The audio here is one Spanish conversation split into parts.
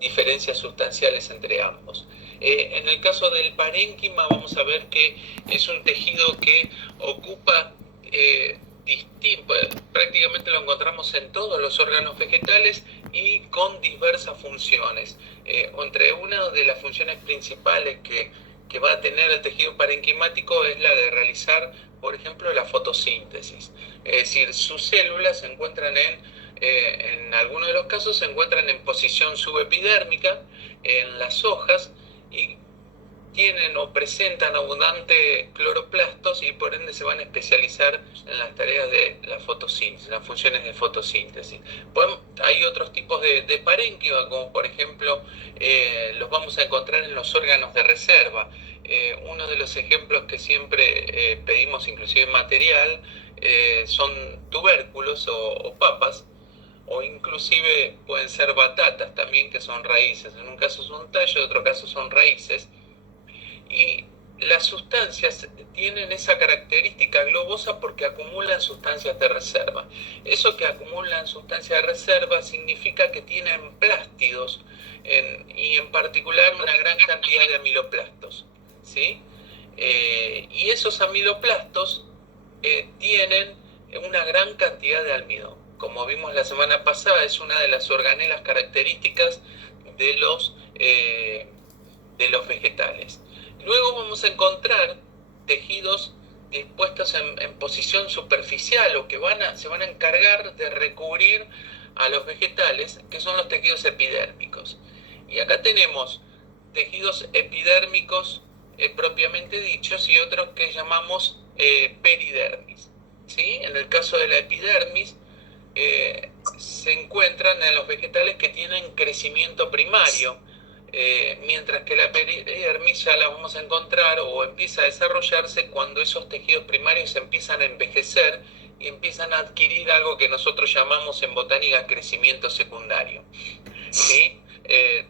diferencias sustanciales entre ambos. En el caso del parénquima vamos a ver que es un tejido que ocupa prácticamente lo encontramos en todos los órganos vegetales y con diversas funciones. Entre una de las funciones principales que va a tener el tejido parenquimático es la de realizar, por ejemplo, la fotosíntesis. Es decir, sus células se encuentran en algunos de los casos se encuentran en posición subepidérmica en las hojas y tienen o presentan abundantes cloroplastos y por ende se van a especializar en las tareas de la fotosíntesis, las funciones de fotosíntesis. Hay otros tipos de parénquima, como por ejemplo los vamos a encontrar en los órganos de reserva. Uno de los ejemplos que siempre pedimos inclusive material son tubérculos o papas, o inclusive pueden ser batatas también, que son raíces. En un caso son tallo, en otro caso son raíces. Y las sustancias tienen esa característica globosa porque acumulan sustancias de reserva. Eso que acumulan sustancias de reserva significa que tienen plástidos y en particular una gran cantidad de amiloplastos, ¿sí? Y esos amiloplastos tienen una gran cantidad de almidón. Como vimos la semana pasada, es una de las organelas características de los vegetales. Luego vamos a encontrar tejidos dispuestos en posición superficial o que se van a encargar de recubrir a los vegetales, que son los tejidos epidérmicos. Y acá tenemos tejidos epidérmicos propiamente dichos y otros que llamamos peridermis. ¿Sí? En el caso de la epidermis, se encuentran en los vegetales que tienen crecimiento primario, mientras que la peridermis ya la vamos a encontrar o empieza a desarrollarse cuando esos tejidos primarios empiezan a envejecer y empiezan a adquirir algo que nosotros llamamos en botánica crecimiento secundario, ¿sí?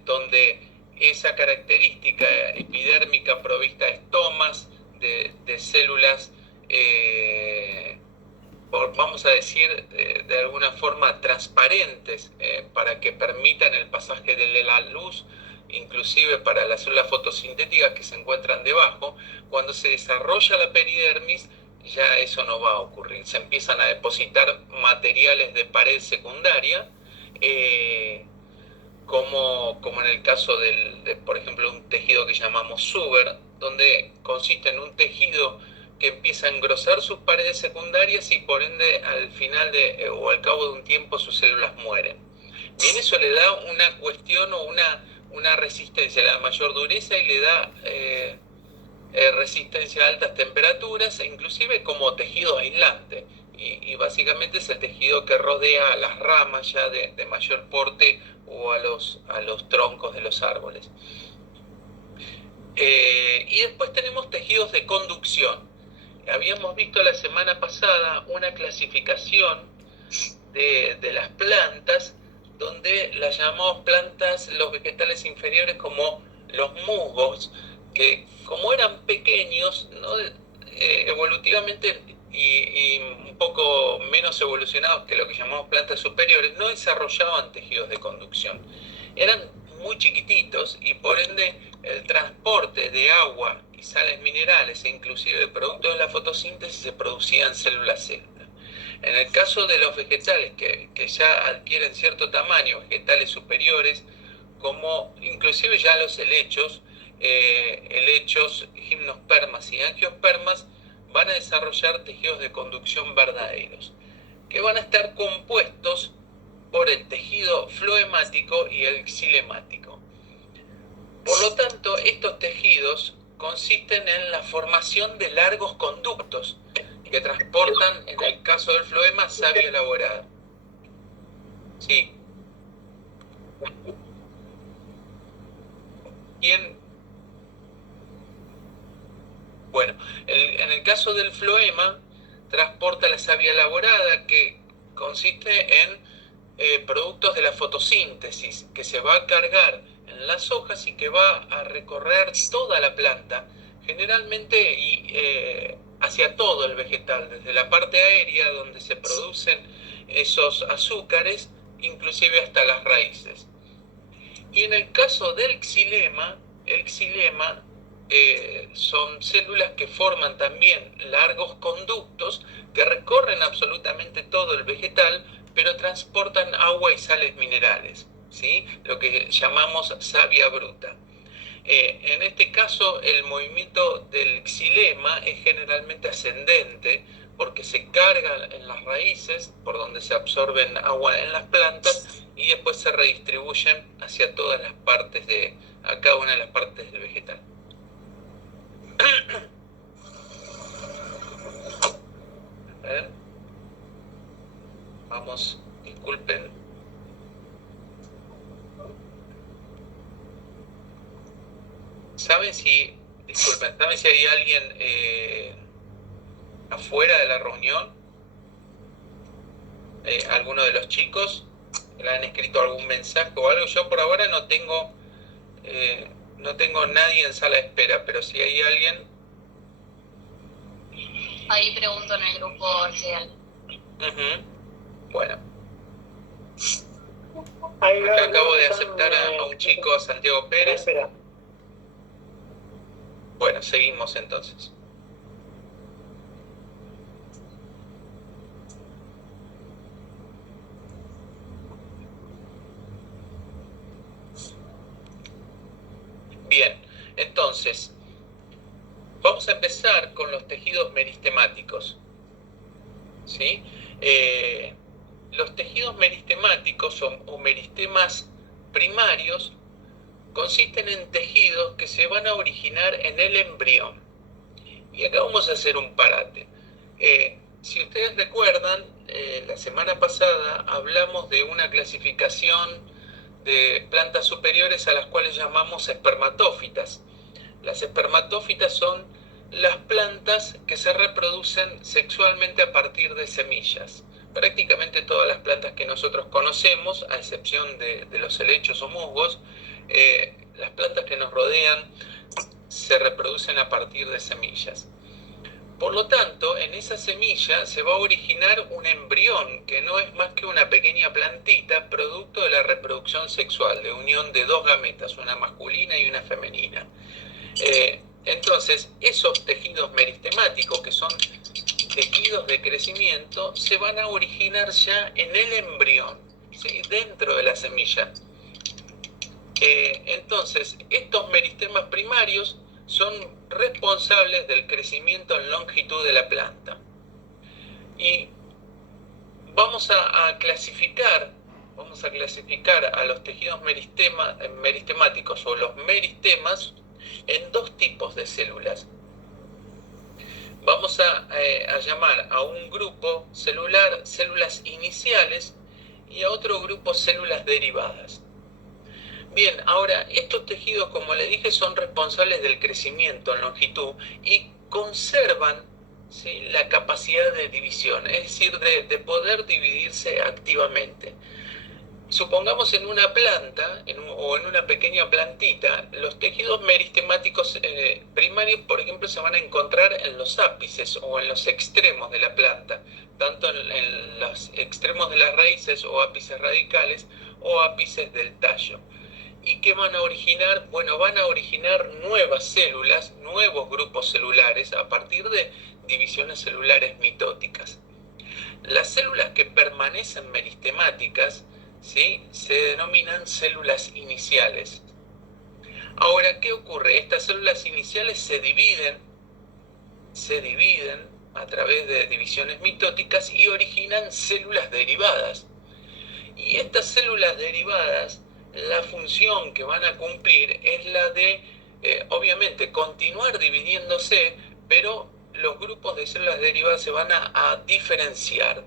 Donde esa característica epidérmica provista de estomas, de células, vamos a decir, de alguna forma transparentes, para que permitan el pasaje de la luz, inclusive para las células fotosintéticas que se encuentran debajo. Cuando se desarrolla la peridermis, ya eso no va a ocurrir. Se empiezan a depositar materiales de pared secundaria, como en el caso por ejemplo, un tejido que llamamos Suber, donde consiste en un tejido que empieza a engrosar sus paredes secundarias y por ende al final o al cabo de un tiempo sus células mueren. Bien, eso le da una cuestión o una resistencia, le da mayor dureza y le da resistencia a altas temperaturas e inclusive como tejido aislante. Y básicamente es el tejido que rodea a las ramas ya de mayor porte o a los troncos de los árboles. Y después tenemos tejidos de conducción. Habíamos visto la semana pasada una clasificación de las plantas, donde las llamamos plantas, los vegetales inferiores, como los musgos, que como eran pequeños, ¿no? Evolutivamente y un poco menos evolucionados que lo que llamamos plantas superiores, no desarrollaban tejidos de conducción. Eran muy chiquititos y por ende el transporte de agua y sales minerales e inclusive de productos de la fotosíntesis se producía en célula-célula. En el caso de los vegetales que ya adquieren cierto tamaño, vegetales superiores, como inclusive ya los helechos, gimnospermas y angiospermas, van a desarrollar tejidos de conducción verdaderos, que van a estar compuestos por el tejido floemático y el xilemático. Por lo tanto, estos tejidos consisten en la formación de largos conductos que transportan, en el caso del floema, savia elaborada. Sí. Bueno, en el caso del floema, transporta la savia elaborada, que consiste en productos de la fotosíntesis, que se va a cargar en las hojas y que va a recorrer toda la planta, generalmente hacia todo el vegetal, desde la parte aérea donde se producen esos azúcares, inclusive hasta las raíces. Y en el caso del xilema, el xilema son células que forman también largos conductos que recorren absolutamente todo el vegetal, pero transportan agua y sales minerales, ¿sí? Lo que llamamos savia bruta. En este caso, el movimiento del xilema es generalmente ascendente porque se carga en las raíces, por donde se absorben agua en las plantas, y después se redistribuyen hacia todas las partes a cada una de las partes del vegetal. A ver. Vamos, disculpen. ¿Saben si hay alguien afuera de la reunión? ¿Alguno de los chicos? ¿Le han escrito algún mensaje o algo? Yo por ahora no tengo nadie en sala de espera, pero si hay alguien... Ahí pregunto en el grupo social. Bueno. Acá acabo de aceptar a un chico, a Santiago Pérez. Bueno, seguimos entonces. Bien, entonces, vamos a empezar con los tejidos meristemáticos. ¿Sí? Los tejidos meristemáticos o meristemas primarios consisten en tejidos que se van a originar en el embrión. Y acá vamos a hacer un parate. Si ustedes recuerdan, la semana pasada hablamos de una clasificación de plantas superiores a las cuales llamamos espermatófitas. Las espermatófitas son las plantas que se reproducen sexualmente a partir de semillas. Prácticamente todas las plantas que nosotros conocemos, a excepción de los helechos o musgos, las plantas que nos rodean se reproducen a partir de semillas. Por lo tanto, en esa semilla se va a originar un embrión, que no es más que una pequeña plantita producto de la reproducción sexual, de unión de dos gametas, una masculina y una femenina. Entonces, esos tejidos meristemáticos, que son tejidos de crecimiento, se van a originar ya en el embrión, ¿sí? Dentro de la semilla. Entonces, estos meristemas primarios son responsables del crecimiento en longitud de la planta. Y vamos a clasificar a los tejidos meristemáticos o los meristemas en dos tipos de células. Vamos a llamar a un grupo celular células iniciales y a otro grupo células derivadas. Bien, ahora, estos tejidos, como le dije, son responsables del crecimiento en longitud y conservan, ¿sí?, la capacidad de división, es decir, de poder dividirse activamente. Supongamos en una planta o en una pequeña plantita, los tejidos meristemáticos primarios, por ejemplo, se van a encontrar en los ápices o en los extremos de la planta, tanto en los extremos de las raíces o ápices radicales o ápices del tallo. ¿Y qué van a originar? Bueno, van a originar nuevas células, nuevos grupos celulares a partir de divisiones celulares mitóticas. Las células que permanecen meristemáticas, ¿sí?, se denominan células iniciales. Ahora, ¿qué ocurre? Estas células iniciales se dividen a través de divisiones mitóticas y originan células derivadas. Y estas células derivadas, la función que van a cumplir es la de, obviamente, continuar dividiéndose, pero los grupos de células derivadas se van a diferenciar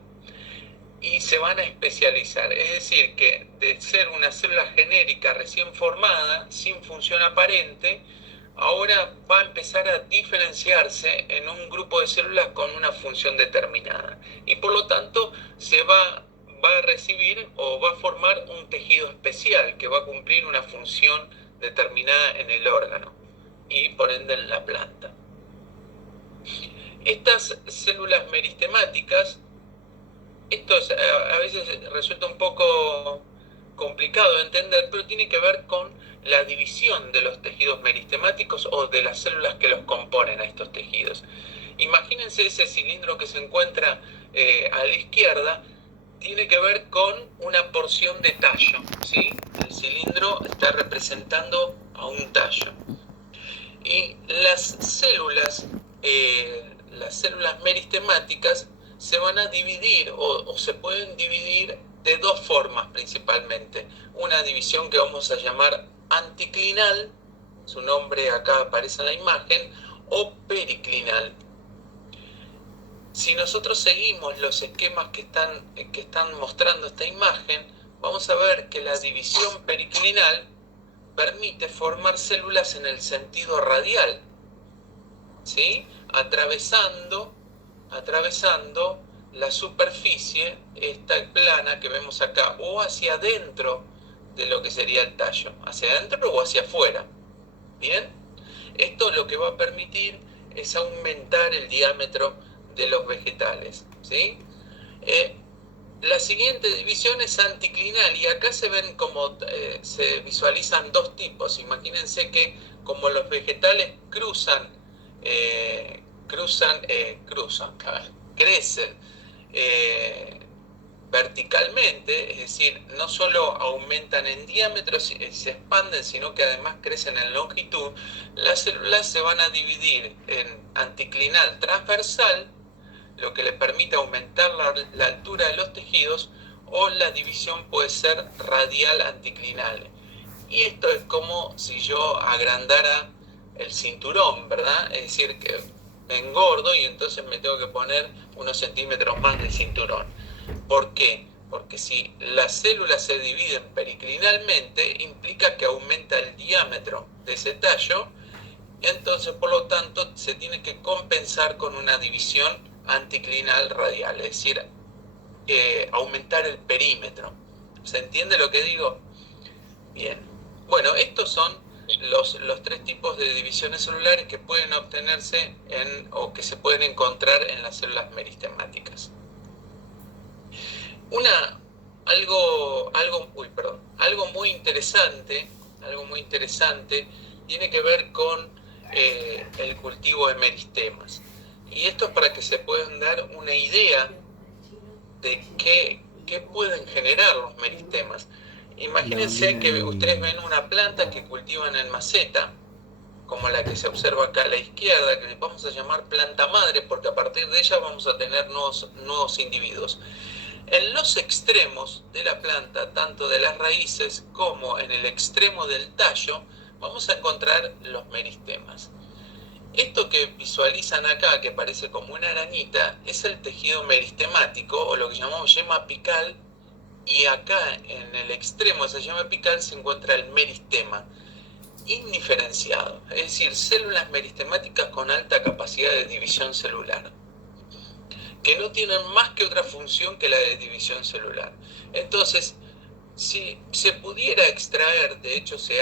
y se van a especializar. Es decir, que de ser una célula genérica recién formada, sin función aparente, ahora va a empezar a diferenciarse en un grupo de células con una función determinada. Y por lo tanto, va a recibir o va a formar un tejido especial que va a cumplir una función determinada en el órgano y por ende en la planta. Estas células meristemáticas, esto a veces resulta un poco complicado de entender, pero tiene que ver con la división de los tejidos meristemáticos o de las células que los componen a estos tejidos. Imagínense ese cilindro que se encuentra a la izquierda, tiene que ver con una porción de tallo, ¿sí? El cilindro está representando a un tallo. Y las células meristemáticas se van a dividir o se pueden dividir de dos formas principalmente. Una división que vamos a llamar anticlinal, su nombre acá aparece en la imagen, o periclinal. Si nosotros seguimos los esquemas que están mostrando esta imagen, vamos a ver que la división periclinal permite formar células en el sentido radial, ¿sí? Atravesando la superficie, esta plana que vemos acá, o hacia adentro de lo que sería el tallo, hacia adentro o hacia afuera. ¿Bien? Esto lo que va a permitir es aumentar el diámetro de los vegetales, ¿sí? La siguiente división es anticlinal y acá se ven como se visualizan dos tipos. Imagínense que como los vegetales crecen verticalmente, es decir, no solo aumentan en diámetro, se expanden, sino que además crecen en longitud, las células se van a dividir en anticlinal transversal, lo que le permite aumentar la altura de los tejidos, o la división puede ser radial anticlinal. Y esto es como si yo agrandara el cinturón, ¿verdad? Es decir, que me engordo y entonces me tengo que poner unos centímetros más de cinturón. ¿Por qué? Porque si las células se dividen periclinalmente, implica que aumenta el diámetro de ese tallo, entonces por lo tanto se tiene que compensar con una división anticlinal radial, es decir, aumentar el perímetro. ¿Se entiende lo que digo? Bien. Bueno, estos son los tres tipos de divisiones celulares que pueden obtenerse o que se pueden encontrar en las células meristemáticas. Algo muy interesante tiene que ver con el cultivo de meristemas. Y esto es para que se puedan dar una idea de qué pueden generar los meristemas. Imagínense que ustedes ven una planta que cultivan en maceta, como la que se observa acá a la izquierda, que vamos a llamar planta madre, porque a partir de ella vamos a tener nuevos individuos. En los extremos de la planta, tanto de las raíces como en el extremo del tallo, vamos a encontrar los meristemas. Esto que visualizan acá, que parece como una arañita, es el tejido meristemático, o lo que llamamos yema apical, y acá en el extremo de esa yema apical se encuentra el meristema, indiferenciado, es decir, células meristemáticas con alta capacidad de división celular, que no tienen más que otra función que la de división celular. Entonces, si se pudiera extraer, de hecho se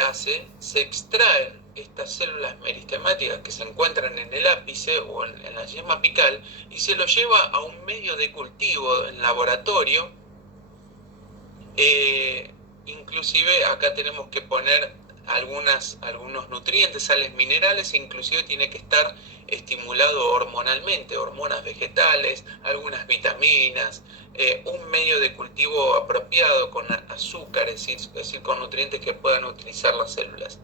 extraen estas células meristemáticas que se encuentran en el ápice o en la yema apical y se lo lleva a un medio de cultivo en laboratorio. Inclusive acá tenemos que poner algunos nutrientes, sales minerales, e inclusive tiene que estar estimulado hormonalmente, hormonas vegetales, algunas vitaminas, un medio de cultivo apropiado con azúcar, es decir, con nutrientes que puedan utilizar las células.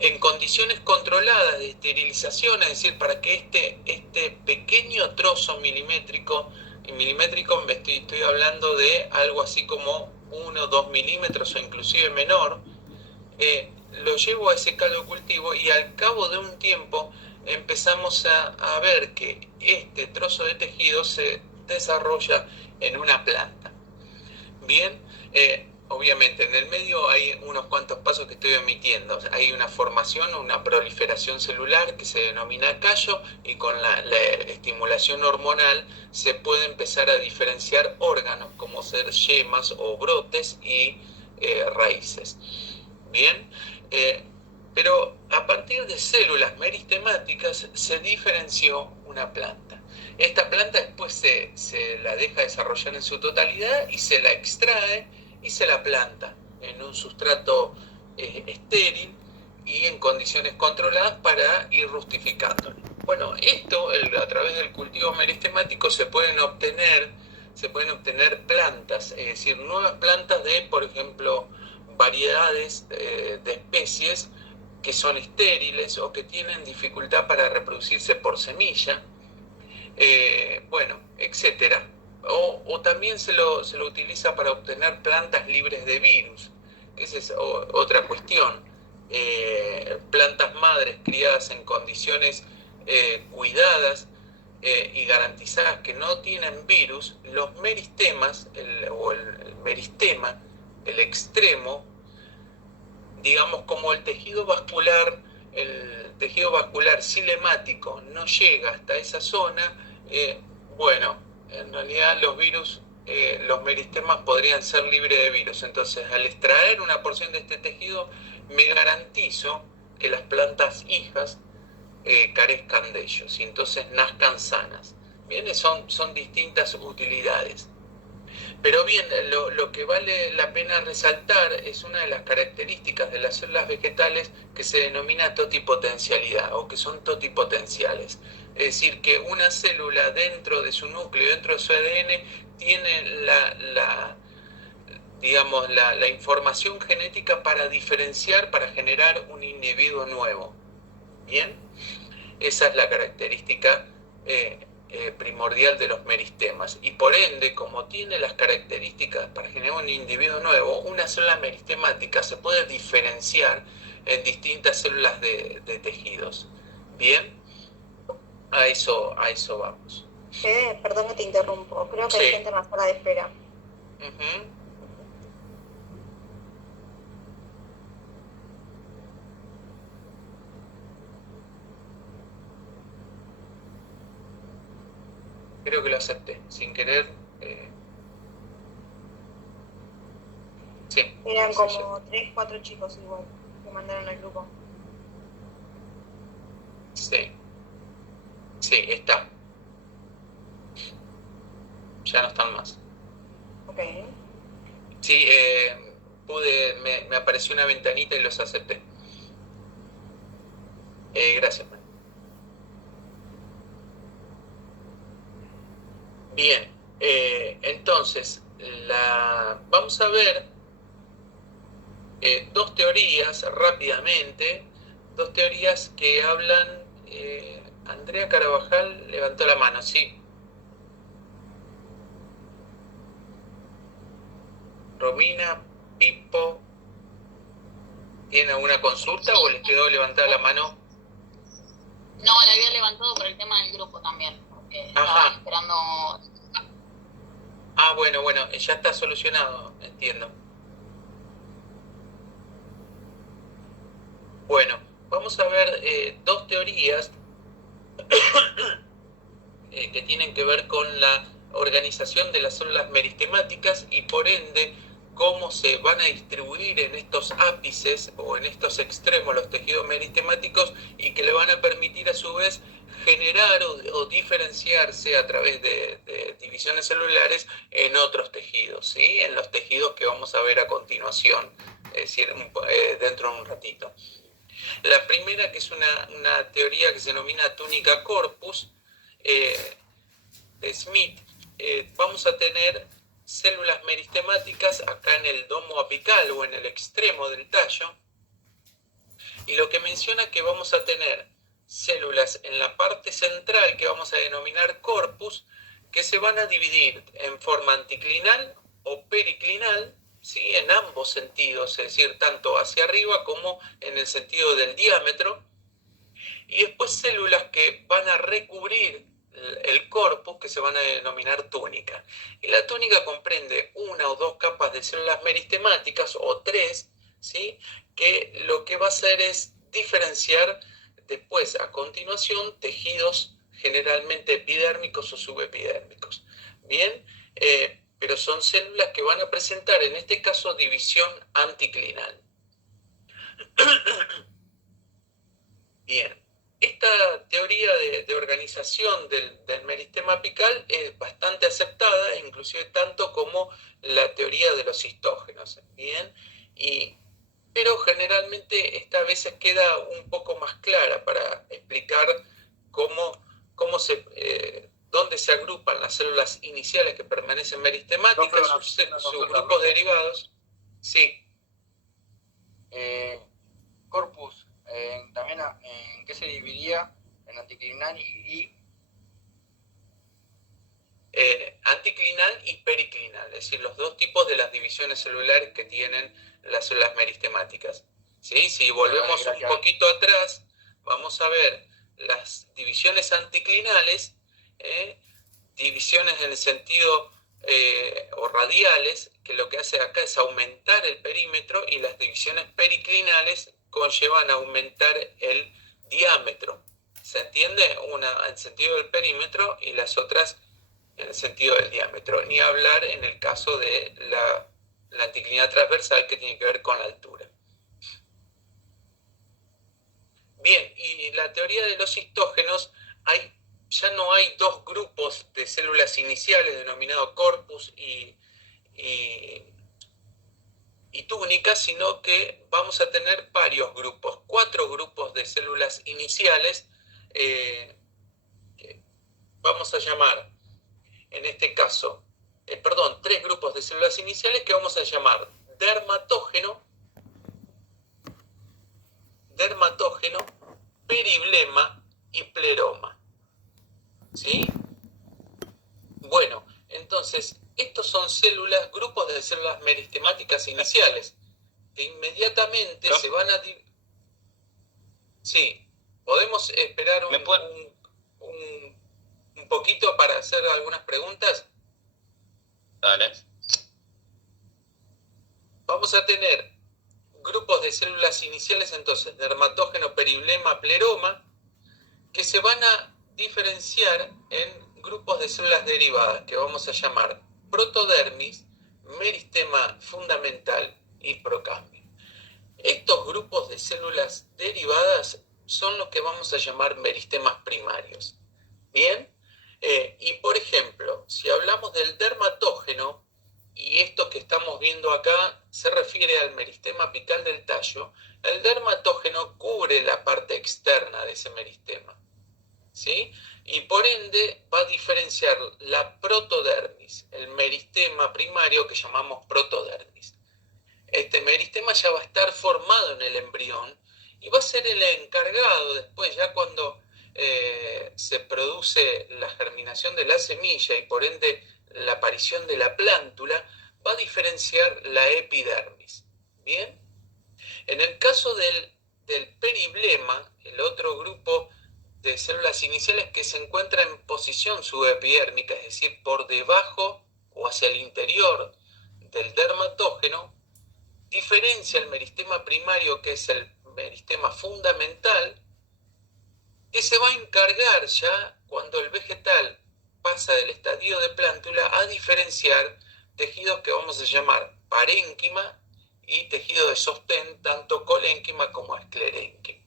En condiciones controladas de esterilización, es decir, para que este pequeño trozo milimétrico, y milimétrico estoy hablando de algo así como 1 o 2 milímetros o inclusive menor, lo llevo a ese caldo de cultivo y al cabo de un tiempo empezamos a ver que este trozo de tejido se desarrolla en una planta. Bien, obviamente en el medio hay unos cuantos pasos que estoy omitiendo. Hay una formación, una proliferación celular que se denomina callo, y con la estimulación hormonal se puede empezar a diferenciar órganos como ser yemas o brotes y raíces. Bien, pero a partir de células meristemáticas se diferenció una planta. Esta planta después se la deja desarrollar en su totalidad y se la extrae y se la planta en un sustrato estéril y en condiciones controladas para ir rustificándolo. Bueno, esto a través del cultivo meristemático se pueden obtener plantas, es decir, nuevas plantas de, por ejemplo, variedades de especies que son estériles o que tienen dificultad para reproducirse por semilla, bueno, etcétera. O también se lo utiliza para obtener plantas libres de virus, que esa es otra cuestión. Plantas madres criadas en condiciones cuidadas y garantizadas que no tienen virus, los meristemas, el meristema, el extremo, digamos como el tejido vascular cilemático no llega hasta esa zona, bueno, en realidad los virus, los meristemas podrían ser libres de virus. Entonces, al extraer una porción de este tejido, me garantizo que las plantas hijas carezcan de ellos y entonces nazcan sanas. Bien, son distintas utilidades. Pero bien, lo que vale la pena resaltar es una de las características de las células vegetales que se denomina totipotencialidad o que son totipotenciales. Es decir, que una célula dentro de su núcleo, dentro de su ADN, tiene digamos, la información genética para diferenciar, para generar un individuo nuevo. Bien, esa es la característica primordial de los meristemas, y por ende, como tiene las características para generar un individuo nuevo, una célula meristemática se puede diferenciar en distintas células de tejidos. Bien, a eso vamos. Perdón que te interrumpo, creo que Sí. hay gente en la sala de espera. Uh-huh. Creo que lo acepté, sin querer. Sí. Eran como 3, 4 chicos igual que mandaron al grupo. Sí. Sí, está. Ya no están más. Ok. Sí, me apareció una ventanita y los acepté. Gracias. Bien, entonces, vamos a ver dos teorías rápidamente, dos teorías que hablan. Andrea Carabajal levantó la mano, sí. Romina, Pipo, ¿tienen alguna consulta o les quedó levantada la mano? No, la había levantado por el tema del grupo también, porque estaban esperando. Ah, bueno, ya está solucionado, entiendo. Bueno, vamos a ver dos teorías que tienen que ver con la organización de las células meristemáticas y por ende cómo se van a distribuir en estos ápices o en estos extremos los tejidos meristemáticos y que le van a permitir a su vez generar o diferenciarse a través de divisiones celulares en otros tejidos, ¿sí? En los tejidos que vamos a ver a continuación, es decir, dentro de un ratito. La primera, que es una teoría que se denomina túnica corpus, de Smith, vamos a tener células meristemáticas acá en el domo apical o en el extremo del tallo, y lo que menciona es que vamos a tener células en la parte central que vamos a denominar corpus, que se van a dividir en forma anticlinal o periclinal, ¿sí? En ambos sentidos, es decir, tanto hacia arriba como en el sentido del diámetro, y después células que van a recubrir el corpus, que se van a denominar túnica. Y la túnica comprende una o dos capas de células meristemáticas, o tres, ¿sí? Que lo que va a hacer es diferenciar después, a continuación, tejidos generalmente epidérmicos o subepidérmicos. Bien, pero son células que van a presentar, en este caso, división anticlinal. Bien, esta teoría de organización del meristema meristema apical es bastante aceptada, inclusive tanto como la teoría de los histógenos, ¿bien? Pero generalmente esta a veces queda un poco más clara para explicar dónde se agrupan las células iniciales que permanecen meristemáticas, sus grupos derivados. Sí. Corpus, también en qué se dividiría en anticlinal y anticlinal y periclinal, es decir, los dos tipos de las divisiones celulares que tienen las células meristemáticas. ¿Sí? Si volvemos un poquito atrás, vamos a ver las divisiones anticlinales, divisiones en el sentido o radiales, que lo que hace acá es aumentar el perímetro, y las divisiones periclinales conllevan a aumentar el diámetro. ¿Se entiende? Una en sentido del perímetro y las otras en el sentido del diámetro. Ni hablar en el caso de la anticlinal transversal, que tiene que ver con la altura. Bien, y la teoría de los histógenos, ya no hay dos grupos de células iniciales denominados corpus y túnica, sino que vamos a tener varios grupos, 4 grupos de células iniciales, que vamos a llamar, en este caso, 3 grupos de células iniciales que vamos a llamar dermatógeno, periblema y pleroma. ¿Sí? Bueno, entonces, estos son grupos de células meristemáticas iniciales, que inmediatamente se van a... Sí, podemos esperar un poquito para hacer algunas preguntas. Dale. Vamos a tener grupos de células iniciales, entonces, dermatógeno, periblema, pleroma, que se van a diferenciar en grupos de células derivadas, que vamos a llamar protodermis, meristema fundamental y procambio. Estos grupos de células derivadas son los que vamos a llamar meristemas primarios. ¿Bien? Y por ejemplo, si hablamos del dermatógeno, y esto que estamos viendo acá se refiere al meristema apical del tallo, el dermatógeno cubre la parte externa de ese meristema, ¿sí? Y por ende va a diferenciar la protodermis, el meristema primario que llamamos protodermis. Este meristema ya va a estar formado en el embrión y va a ser el encargado después, ya cuando se produce la germinación de la semilla y por ende la aparición de la plántula, va a diferenciar la epidermis. ¿Bien? En el caso del periblema, el otro grupo de células iniciales que se encuentra en posición subepidérmica, es decir, por debajo o hacia el interior del dermatógeno, diferencia el meristema primario, que es el meristema fundamental, que se va a encargar ya, cuando el vegetal pasa del estadio de plántula, a diferenciar tejidos que vamos a llamar parénquima y tejido de sostén, tanto colénquima como esclerénquima.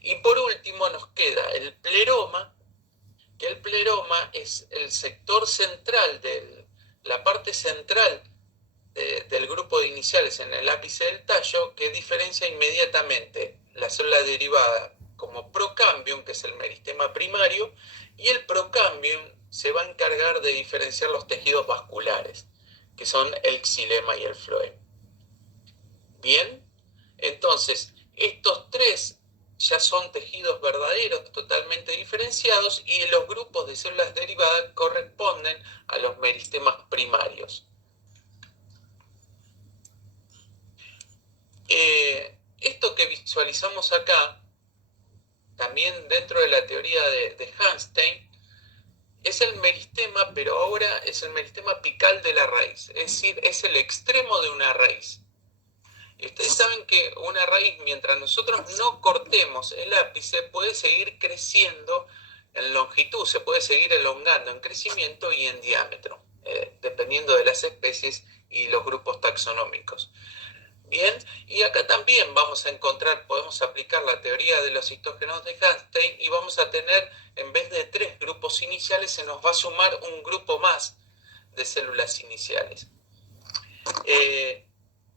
Y por último nos queda el pleroma, que el pleroma es el sector central, la parte central del grupo de iniciales en el ápice del tallo, que diferencia inmediatamente la célula derivada como procambium, que es el meristema primario, y el procambium se va a encargar de diferenciar los tejidos vasculares, que son el xilema y el floema. Bien, entonces estos 3 ya son tejidos verdaderos, totalmente diferenciados, y los grupos de células derivadas corresponden a los meristemas primarios. Esto que visualizamos acá, también dentro de la teoría de Hanstein, es el meristema, pero ahora es el meristema apical de la raíz, es decir, es el extremo de una raíz. Y ustedes saben que una raíz, mientras nosotros no cortemos el ápice, puede seguir creciendo en longitud, se puede seguir elongando en crecimiento y en diámetro, dependiendo de las especies y los grupos taxonómicos. Bien, y acá también también vamos a encontrar, podemos aplicar la teoría de los histógenos de Handstein y vamos a tener, en vez de 3 grupos iniciales, se nos va a sumar un grupo más de células iniciales.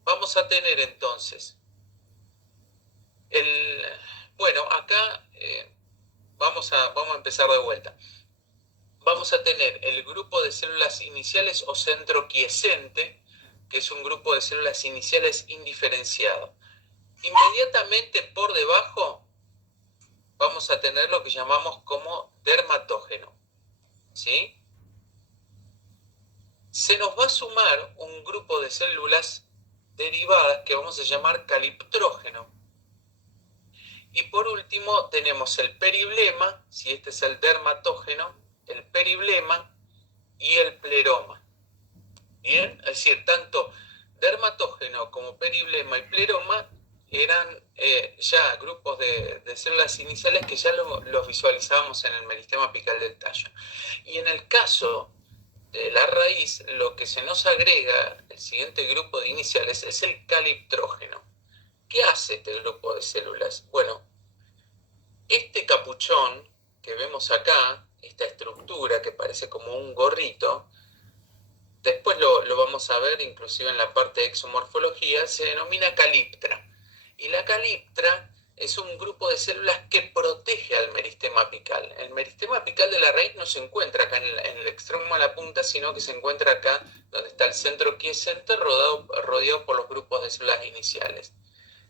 Vamos a tener entonces, bueno, acá vamos a empezar de vuelta. Vamos a tener el grupo de células iniciales o centro quiescente, que es un grupo de células iniciales indiferenciado. Inmediatamente por debajo vamos a tener lo que llamamos como dermatógeno, ¿sí? Se nos va a sumar un grupo de células derivadas que vamos a llamar caliptrógeno. Y por último tenemos el periblema, si este es el dermatógeno, el periblema y el pleroma. Bien, es decir, tanto dermatógeno como periblema y pleroma eran ya grupos de células iniciales que ya los visualizábamos en el meristema apical del tallo. Y en el caso de la raíz, lo que se nos agrega, el siguiente grupo de iniciales, es el caliptrógeno. ¿Qué hace este grupo de células? Bueno, este capuchón que vemos acá, esta estructura que parece como un gorrito, después lo vamos a ver inclusive en la parte de exomorfología, se denomina caliptra. Y la caliptra es un grupo de células que protege al meristema apical. El meristema apical de la raíz no se encuentra acá en el extremo de la punta, sino que se encuentra acá donde está el centro quiescente rodeado por los grupos de células iniciales.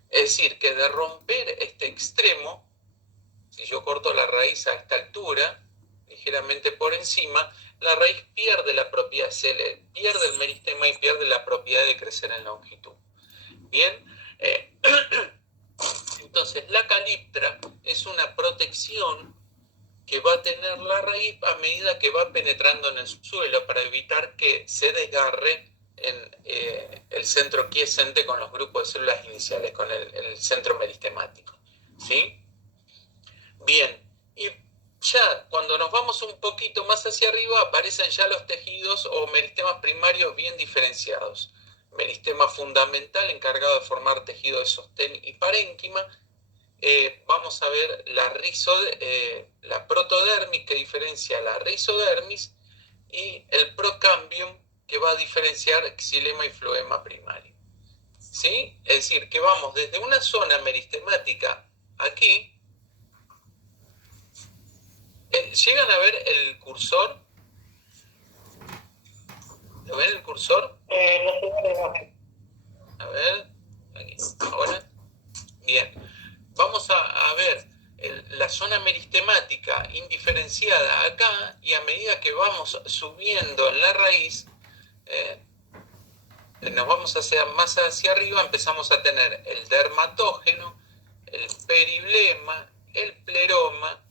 Es decir, que de romper este extremo, si yo corto la raíz a esta altura, ligeramente por encima, la raíz pierde la propiedad, pierde el meristema y pierde la propiedad de crecer en longitud. Bien, entonces la caliptra es una protección que va a tener la raíz a medida que va penetrando en el suelo para evitar que se desgarre en el centro quiescente con los grupos de células iniciales, con el centro meristemático, ¿sí? Bien, y ya cuando nos vamos un poquito más hacia arriba aparecen ya los tejidos o meristemas primarios bien diferenciados. Meristema fundamental encargado de formar tejido de sostén y parénquima. Vamos a ver la protodermis que diferencia la rizodermis y el procambium que va a diferenciar xilema y floema primario. ¿Sí? Es decir, que vamos desde una zona meristemática aquí. ¿Llegan a ver el cursor? ¿Lo ven el cursor? No se ve la imagen. A ver, aquí, ahora. Bien, vamos a ver la zona meristemática indiferenciada acá, y a medida que vamos subiendo en la raíz, nos vamos más hacia arriba, empezamos a tener el dermatógeno, el periblema, el pleroma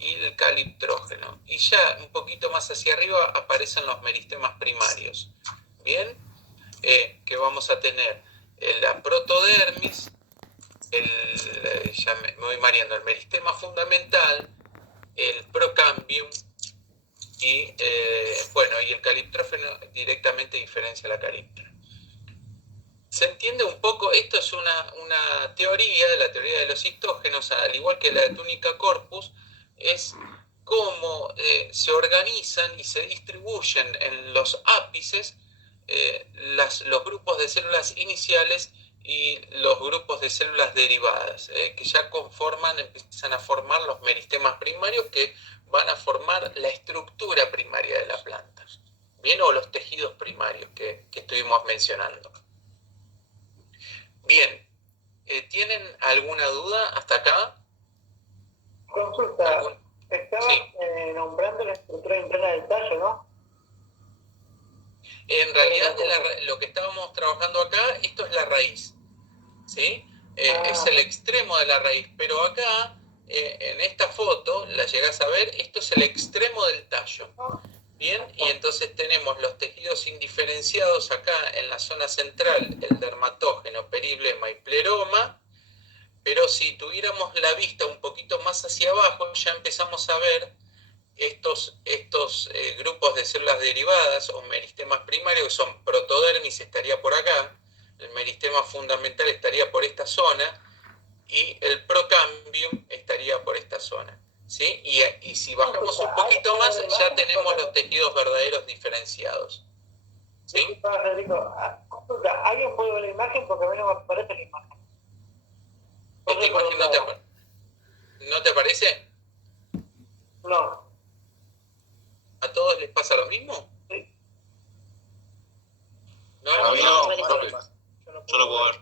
y el caliptrógeno. Y ya un poquito más hacia arriba aparecen los meristemas primarios. Bien, que vamos a tener la protodermis, ya me voy mareando, el meristema fundamental, el procambium y y el caliptrógeno directamente diferencia la caliptra. ¿Se entiende un poco? Esto es una teoría, la teoría de los histógenos, al igual que la de Tunica corpus, es cómo se organizan y se distribuyen en los ápices los grupos de células iniciales y los grupos de células derivadas, que ya empiezan a formar los meristemas primarios que van a formar la estructura primaria de la planta, ¿bien? O los tejidos primarios que estuvimos mencionando. Bien, ¿tienen alguna duda hasta acá? Consulta, estaba Sí. Nombrando la estructura interna del tallo, ¿no? En realidad, lo que estábamos trabajando acá, esto es la raíz, ¿sí? Es el extremo de la raíz, pero acá, en esta foto, la llegás a ver, esto es el extremo del tallo. Bien, y entonces tenemos los tejidos indiferenciados acá en la zona central, el dermatógeno, periblema y pleroma, pero si tuviéramos la vista un poquito más hacia abajo, ya empezamos a ver estos grupos de células derivadas o meristemas primarios, que son protodermis, estaría por acá, el meristema fundamental estaría por esta zona y el procambium estaría por esta zona, ¿sí? Y si bajamos un poquito más, ya tenemos los tejidos verdaderos diferenciados, ¿sí? Disculpa, Federico. Consulta, ¿alguien puede ver la imagen? Porque a mí no me aparece la imagen. ¿Esta imagen no te aparece? No. ¿A todos les pasa lo mismo? Sí. No, A mí no, profe. Yo no Yo lo puedo ver.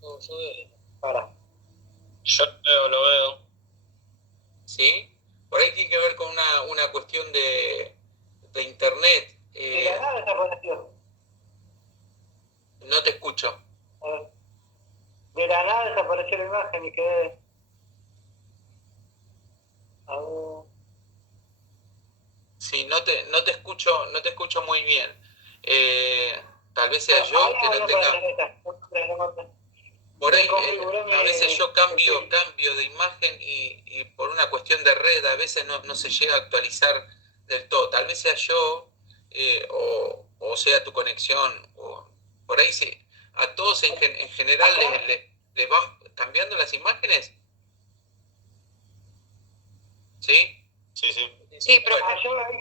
No, yo de... Para. Yo lo veo. ¿Sí? Por ahí tiene que ver con una cuestión de internet. De la nada desapareció. No te escucho. A ver. De la nada desapareció la imagen y quedé... A ver... Sí, no te escucho muy bien. Tal vez sea yo que no tenga... Por ahí, a veces yo cambio de imagen y por una cuestión de red a veces no se llega a actualizar del todo. Tal vez sea yo o sea tu conexión. O, por ahí sí. A todos en general les van cambiando las imágenes. ¿Sí? Sí, sí. Sí, pero Yo vi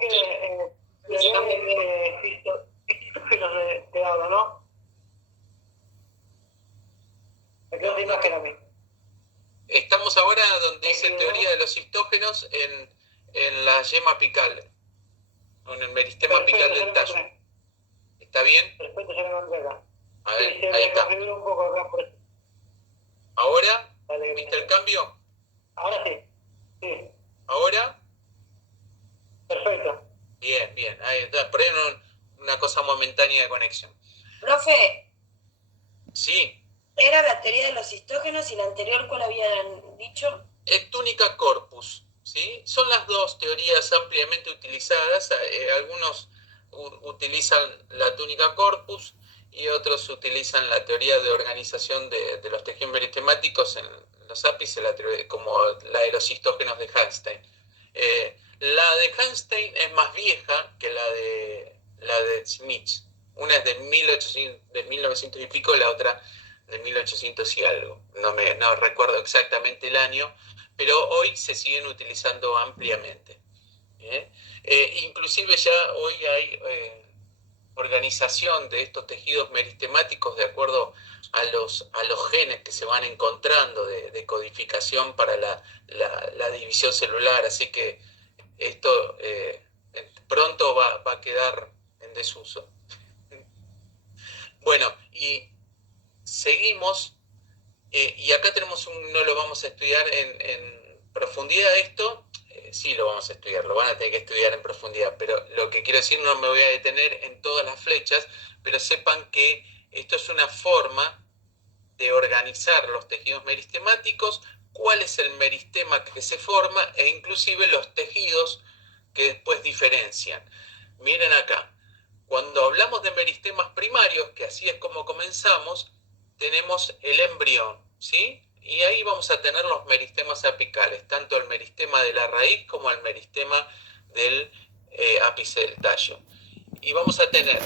que te hablo, ¿no? Me quedó esa imagen a mí. Estamos ahora donde dice teoría de los histógenos en la yema apical, o en el meristema apical del tallo. ¿Está bien? Perfecto, ya lo encontré acá. A ver, Sí, se ahí me está. configuró un poco acá por eso. ¿Ahora? Dale, ¿Viste el cambio? ahora sí. Sí, ¿Ahora? perfecto. Bien. Ahí está. Por ahí una cosa momentánea de conexión. Profe, Sí. era la teoría de los histógenos y la anterior, ¿cuál habían dicho? Túnica corpus, ¿sí? Son las dos teorías ampliamente utilizadas. Algunos utilizan la túnica corpus y otros utilizan la teoría de organización de los tejidos meritemáticos en los ápices, como la de los histógenos de Hanstein. La de Hanstein es más vieja que la de Smith. Una es de 1900 y pico, la otra de 1800 y algo. No recuerdo exactamente el año, pero hoy se siguen utilizando ampliamente. Inclusive ya hoy hay organización de estos tejidos meristemáticos de acuerdo a los genes que se van encontrando de codificación para la división celular, así que esto pronto va a quedar en desuso. Bueno, y seguimos, y acá tenemos no lo vamos a estudiar en profundidad esto, sí lo vamos a estudiar, lo van a tener que estudiar en profundidad, pero lo que quiero decir, no me voy a detener en todas las flechas, pero sepan que esto es una forma de organizar los tejidos meristemáticos, cuál es el meristema que se forma e inclusive los tejidos que después diferencian. Miren acá, cuando hablamos de meristemas primarios, que así es como comenzamos, tenemos el embrión, ¿sí? Y ahí vamos a tener los meristemas apicales, tanto el meristema de la raíz como el meristema del ápice del tallo. Y vamos a tener,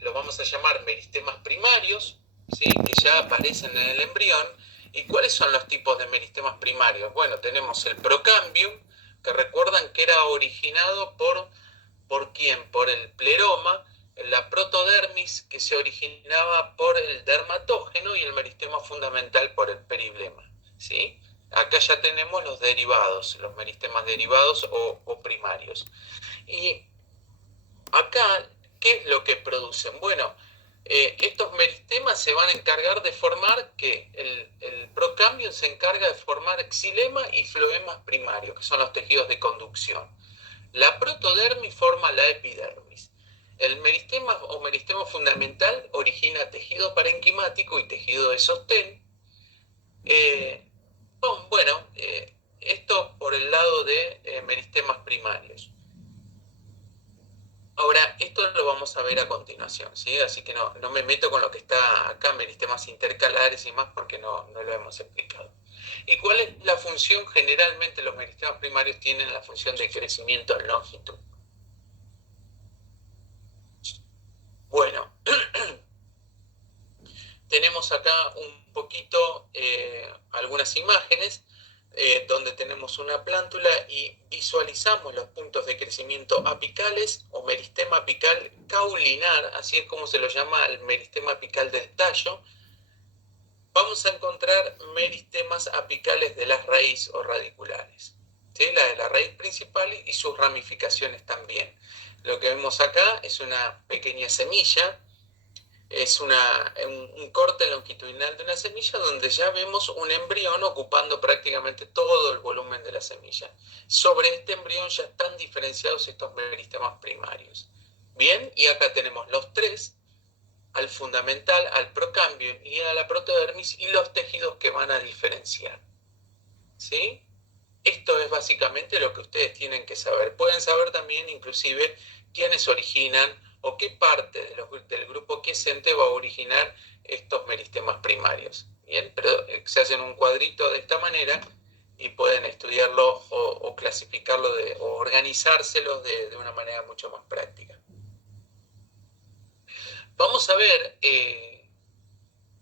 lo vamos a llamar meristemas primarios, ¿sí? Que ya aparecen en el embrión. ¿Y cuáles son los tipos de meristemas primarios? Bueno, tenemos el procambium, que recuerdan que era originado ¿por quién? Por el pleroma, la protodermis que se originaba por el dermatógeno y el meristema fundamental por el periblema, ¿sí? Acá ya tenemos los derivados, los meristemas derivados o primarios. Y acá, ¿qué es lo que producen? Bueno, estos meristemas se van a encargar de formar, que el procambium se encarga de formar xilema y floemas primarios, que son los tejidos de conducción. La protodermis forma la epidermis. El meristema o meristema fundamental origina tejido parenquimático y tejido de sostén. Esto por el lado de meristemas primarios. Ahora, esto lo vamos a ver a continuación, ¿sí? Así que no me meto con lo que está acá, meristemas intercalares y más, porque no lo hemos explicado. ¿Y cuál es la función? Generalmente los meristemas primarios tienen la función de crecimiento en longitud. Bueno, tenemos acá un poquito algunas imágenes donde tenemos una plántula y visualizamos los puntos de crecimiento apicales o meristema apical caulinar, así es como se lo llama el meristema apical del tallo. Vamos a encontrar meristemas apicales de la raíz o radiculares, ¿sí? La de la raíz principal y sus ramificaciones también. Lo que vemos acá es una pequeña semilla, es un corte longitudinal de una semilla donde ya vemos un embrión ocupando prácticamente todo el volumen de la semilla. Sobre este embrión ya están diferenciados estos meristemas primarios. Bien, y acá tenemos los tres, al fundamental, al procambio y a la protodermis y los tejidos que van a diferenciar. ¿Sí? Esto es básicamente lo que ustedes tienen que saber. Pueden saber también inclusive quiénes originan o qué parte del grupo quiescente va a originar estos meristemas primarios. Bien, pero se hacen un cuadrito de esta manera y pueden estudiarlo o clasificarlo o organizárselos de una manera mucho más práctica. Vamos a ver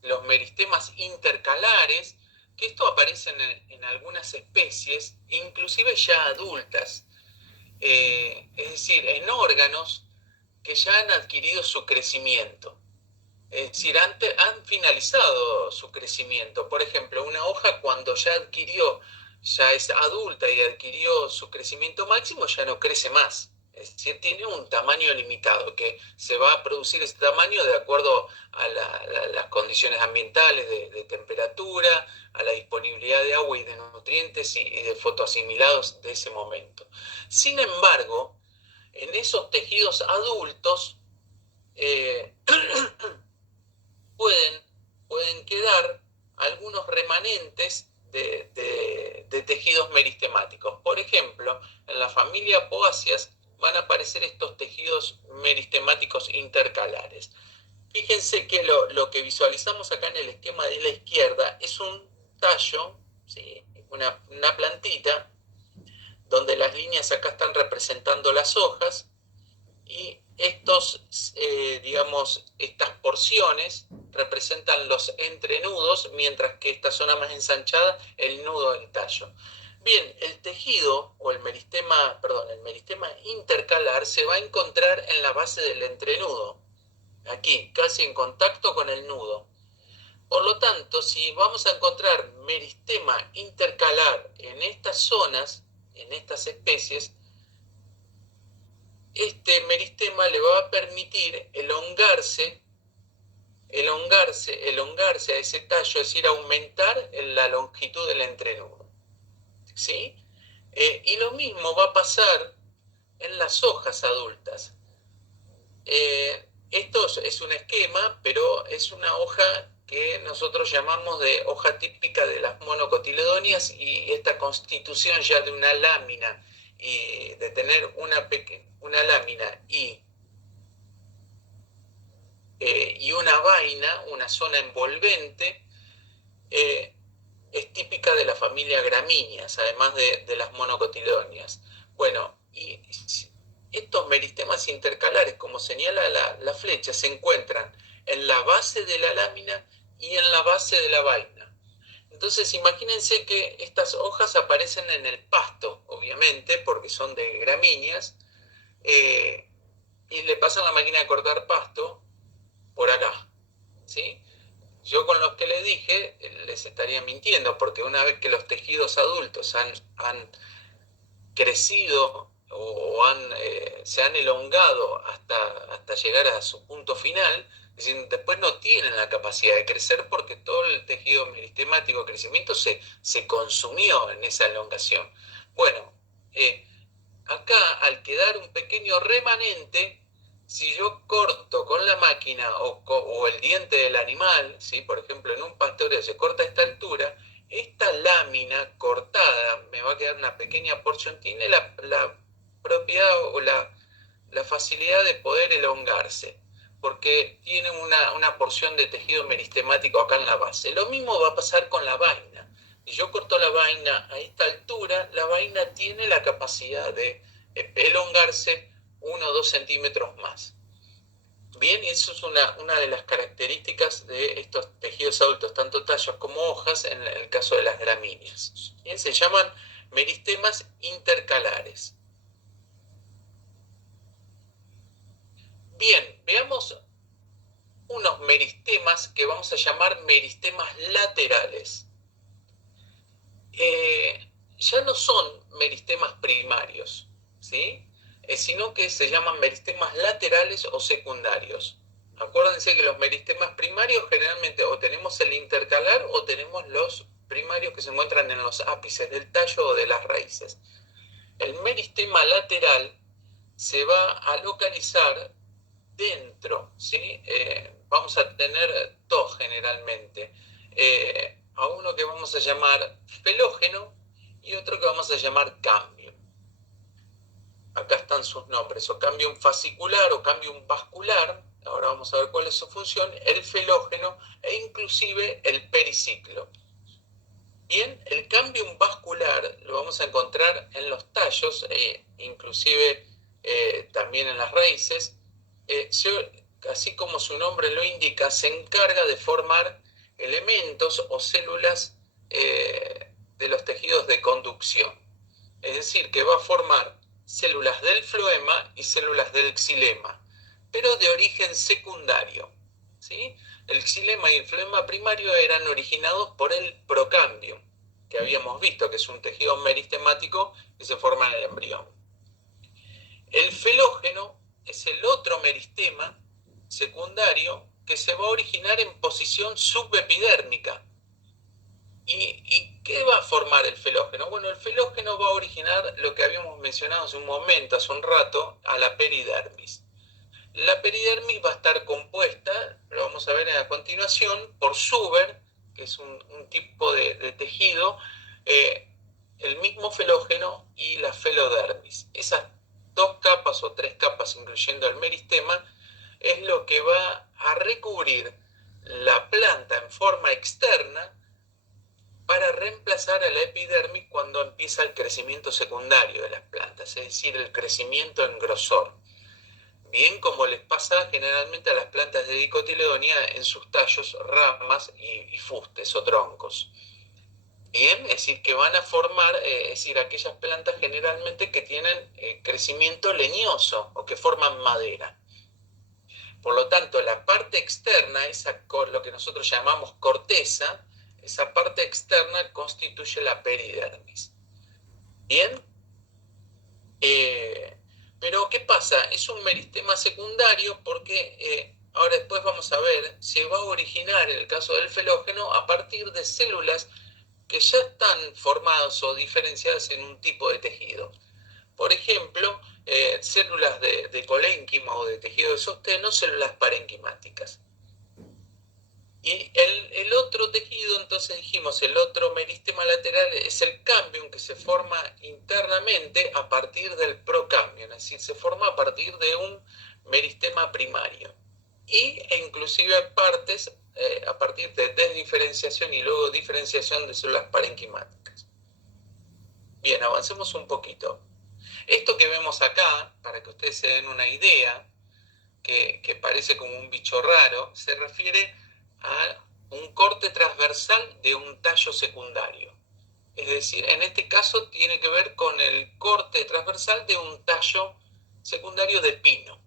los meristemas intercalares, que esto aparece en algunas especies, inclusive ya adultas, es decir, en órganos que ya han adquirido su crecimiento, es decir, han finalizado su crecimiento. Por ejemplo, una hoja cuando ya es adulta y adquirió su crecimiento máximo, ya no crece más. Es decir, tiene un tamaño limitado, que se va a producir ese tamaño de acuerdo a las condiciones ambientales de temperatura, a la disponibilidad de agua y de nutrientes y de fotoasimilados de ese momento. Sin embargo, en esos tejidos adultos pueden quedar algunos remanentes de tejidos meristemáticos. Por ejemplo, en la familia Poaceae van a aparecer estos tejidos meristemáticos intercalares. Fíjense que lo que visualizamos acá en el esquema de la izquierda es un tallo, ¿sí? una plantita, donde las líneas acá están representando las hojas y estas porciones representan los entrenudos, mientras que esta zona más ensanchada, el nudo del tallo. Bien, el tejido o el meristema intercalar se va a encontrar en la base del entrenudo, aquí, casi en contacto con el nudo. Por lo tanto, si vamos a encontrar meristema intercalar en estas zonas, en estas especies, este meristema le va a permitir elongarse a ese tallo, es decir, aumentar la longitud del entrenudo. ¿Sí? Y lo mismo va a pasar en las hojas adultas. Esto es un esquema, pero es una hoja que nosotros llamamos de hoja típica de las monocotiledonias, y esta constitución ya de una lámina y de tener una lámina y una vaina, una zona envolvente, es típica de la familia Gramíneas, además de las monocotiledonias. Bueno, y estos meristemas intercalares, como señala la flecha, se encuentran en la base de la lámina y en la base de la vaina. Entonces, imagínense que estas hojas aparecen en el pasto, obviamente, porque son de gramíneas, y le pasan la máquina de cortar pasto por acá, ¿sí? Yo con los que les dije les estaría mintiendo, porque una vez que los tejidos adultos han crecido o se han elongado hasta llegar a su punto final, es decir, después no tienen la capacidad de crecer porque todo el tejido meristemático de crecimiento se consumió en esa elongación. Bueno, acá al quedar un pequeño remanente, si yo corto con la máquina o el diente del animal, ¿sí? Por ejemplo, en un pastoreo se corta a esta altura, esta lámina cortada me va a quedar una pequeña porción, tiene la propiedad o la facilidad de poder elongarse, porque tiene una porción de tejido meristemático acá en la base. Lo mismo va a pasar con la vaina. Si yo corto la vaina a esta altura, la vaina tiene la capacidad de elongarse 1 o 2 centímetros más. Bien, y eso es una de las características de estos tejidos adultos, tanto tallos como hojas, en el caso de las gramíneas. Bien, se llaman meristemas intercalares. Bien, veamos unos meristemas que vamos a llamar meristemas laterales. Ya no son meristemas primarios, ¿sí? Sino que se llaman meristemas laterales o secundarios. Acuérdense que los meristemas primarios generalmente o tenemos el intercalar o tenemos los primarios que se encuentran en los ápices del tallo o de las raíces. El meristema lateral se va a localizar dentro, ¿sí? Vamos a tener dos generalmente. A uno que vamos a llamar felógeno y otro que vamos a llamar cambio. Acá están sus nombres, o cambium fascicular o cambium vascular. Ahora vamos a ver cuál es su función, el felógeno e inclusive el periciclo. Bien, el cambium vascular lo vamos a encontrar en los tallos, inclusive también en las raíces. Así como su nombre lo indica, se encarga de formar elementos o células de los tejidos de conducción. Es decir, que va a formar células del floema y células del xilema, pero de origen secundario, ¿sí? El xilema y el floema primario eran originados por el procambium, que habíamos visto que es un tejido meristemático que se forma en el embrión. El felógeno es el otro meristema secundario que se va a originar en posición subepidérmica. ¿Y qué va a formar el felógeno? Bueno, el felógeno va a originar lo que habíamos mencionado hace un momento, hace un rato, a la peridermis. La peridermis va a estar compuesta, lo vamos a ver a continuación, por suber, que es un tipo de tejido, el mismo felógeno y la felodermis. Esas dos capas o tres capas, incluyendo el meristema, es lo que va a recubrir la planta en forma externa para reemplazar a la epidermis cuando empieza el crecimiento secundario de las plantas, es decir, el crecimiento en grosor. Bien, como les pasa generalmente a las plantas de dicotiledonea en sus tallos, ramas y fustes o troncos. Bien, es decir, que van a formar, es decir, aquellas plantas generalmente que tienen crecimiento leñoso o que forman madera. Por lo tanto, la parte externa, lo que nosotros llamamos corteza, esa parte externa constituye la peridermis. ¿Bien? Pero, ¿qué pasa? Es un meristema secundario porque, ahora después vamos a ver, se va a originar, en el caso del felógeno, a partir de células que ya están formadas o diferenciadas en un tipo de tejido. Por ejemplo, células de colénquima o de tejido de sostén o células parenquimáticas. Y el otro tejido, entonces dijimos, el otro meristema lateral es el cambium, que se forma internamente a partir del procambium, es decir, se forma a partir de un meristema primario. E inclusive partes a partir de desdiferenciación y luego diferenciación de células parenquimáticas. Bien, avancemos un poquito. Esto que vemos acá, para que ustedes se den una idea, que parece como un bicho raro, se refiere a un corte transversal de un tallo secundario. Es decir, en este caso tiene que ver con el corte transversal de un tallo secundario de pino.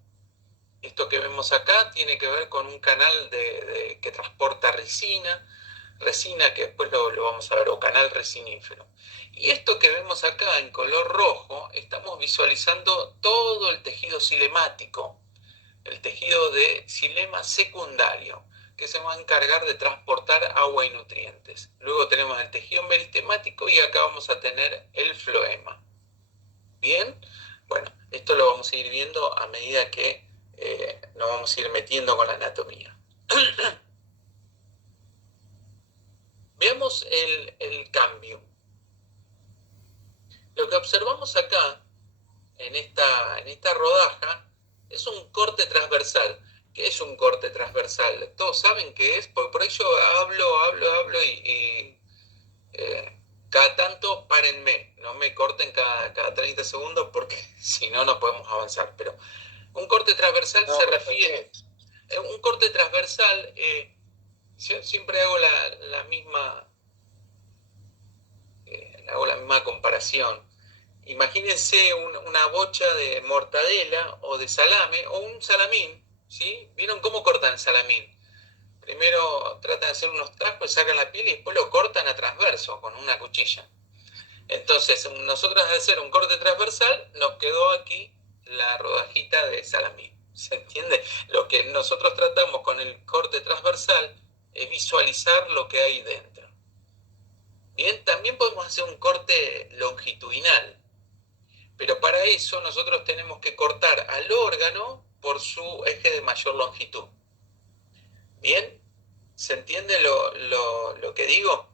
Esto que vemos acá tiene que ver con un canal que transporta resina que después lo vamos a ver, o canal resinífero. Y esto que vemos acá en color rojo, estamos visualizando todo el tejido cilemático, el tejido de xilema secundario, que se va a encargar de transportar agua y nutrientes. Luego tenemos el tejido meristemático y acá vamos a tener el floema. Bien, bueno, esto lo vamos a ir viendo a medida que nos vamos a ir metiendo con la anatomía. Veamos el cambio. Lo que observamos acá, en esta rodaja, es un corte transversal. ¿Qué es un corte transversal? Todos saben qué es, por ahí yo hablo y cada tanto párenme, no me corten cada 30 segundos porque si no, no podemos avanzar. Pero un corte transversal se refiere... un corte transversal, siempre hago la misma comparación. Imagínense una bocha de mortadela o de salame o un salamín, ¿sí? ¿Vieron cómo cortan el salamín? Primero tratan de hacer unos trapos, sacan la piel y después lo cortan a transverso con una cuchilla. Entonces, nosotros al hacer un corte transversal, nos quedó aquí la rodajita de salamín. ¿Se entiende? Lo que nosotros tratamos con el corte transversal es visualizar lo que hay dentro. Bien, también podemos hacer un corte longitudinal, pero para eso nosotros tenemos que cortar al órgano por su eje de mayor longitud. ¿Bien? ¿Se entiende lo que digo?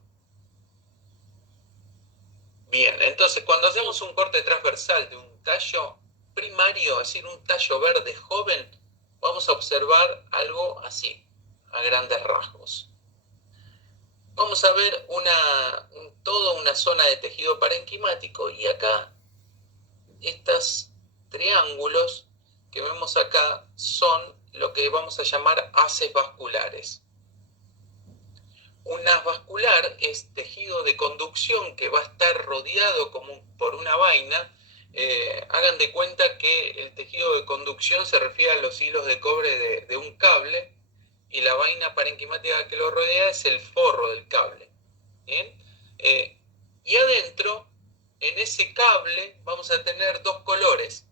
Bien, entonces cuando hacemos un corte transversal de un tallo primario, es decir, un tallo verde joven, vamos a observar algo así, a grandes rasgos. Vamos a ver toda una zona de tejido parenquimático y acá estos triángulos que vemos acá son lo que vamos a llamar haces vasculares. Un haz vascular es tejido de conducción que va a estar rodeado por una vaina. Hagan de cuenta que el tejido de conducción se refiere a los hilos de cobre de un cable y la vaina parenquimática que lo rodea es el forro del cable. ¿Bien? Y adentro, en ese cable, vamos a tener dos colores,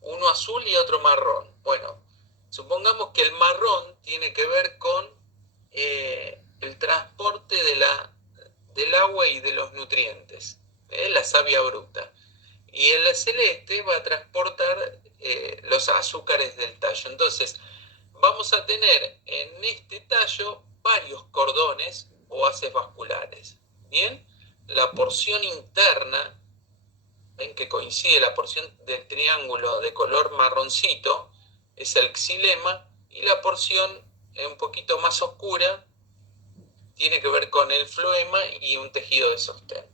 uno azul y otro marrón. Bueno, supongamos que el marrón tiene que ver con el transporte del agua y de los nutrientes, la savia bruta. Y el celeste va a transportar los azúcares del tallo. Entonces, vamos a tener en este tallo varios cordones o haces vasculares. ¿Bien? La porción interna, ven que coincide la porción del triángulo de color marroncito, es el xilema, y la porción un poquito más oscura tiene que ver con el floema y un tejido de sostén.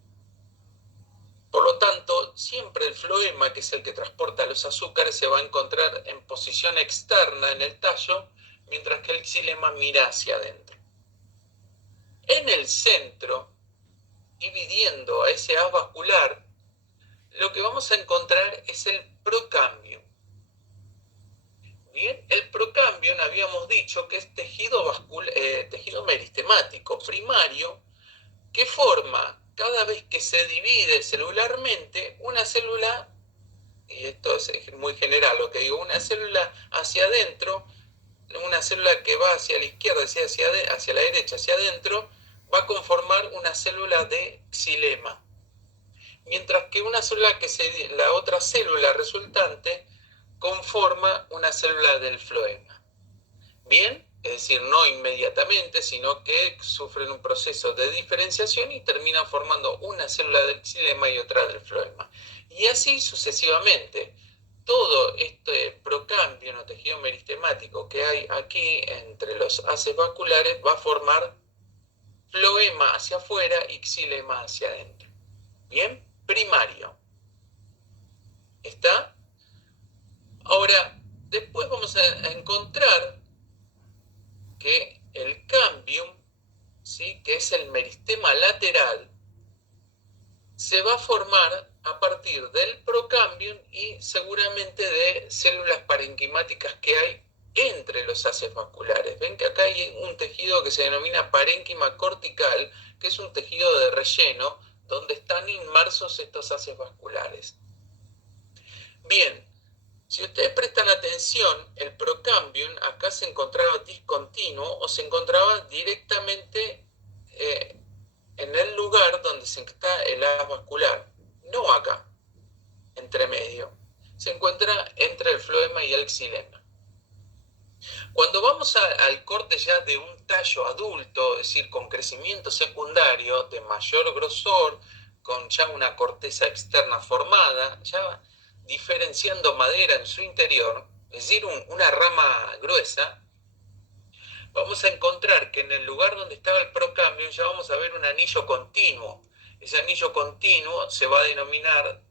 Por lo tanto, siempre el floema, que es el que transporta los azúcares, se va a encontrar en posición externa en el tallo, mientras que el xilema mira hacia adentro. En el centro, dividiendo a ese haz vascular, lo que vamos a encontrar es el procambium. Bien, el procambium habíamos dicho que es tejido meristemático primario que forma, cada vez que se divide celularmente, una célula, y esto es muy general lo que digo, una célula hacia adentro, una célula que va hacia la izquierda, hacia la derecha, hacia adentro, va a conformar una célula de xilema. Mientras que la otra célula resultante conforma una célula del floema. Bien, es decir, no inmediatamente, sino que sufren un proceso de diferenciación y terminan formando una célula del xilema y otra del floema. Y así sucesivamente. Todo este procambio o tejido meristemático que hay aquí entre los haces vasculares va a formar floema hacia afuera y xilema hacia adentro. Bien, primario. ¿Está? Ahora, después vamos a encontrar que el cambium, ¿sí?, que es el meristema lateral, se va a formar a partir del procambium y seguramente de células parenquimáticas que hay entre los haces vasculares. Ven que acá hay un tejido que se denomina parénquima cortical, que es un tejido de relleno donde están inmersos estos haces vasculares. Bien, si ustedes prestan atención, el procambium acá se encontraba discontinuo o se encontraba directamente en el lugar donde está el haz vascular, no acá, entre medio. Se encuentra entre el floema y el xilema. Cuando vamos al corte ya de un tallo adulto, es decir, con crecimiento secundario, de mayor grosor, con ya una corteza externa formada, ya diferenciando madera en su interior, es decir, una rama gruesa, vamos a encontrar que en el lugar donde estaba el procambium ya vamos a ver un anillo continuo. Ese anillo continuo se va a denominar,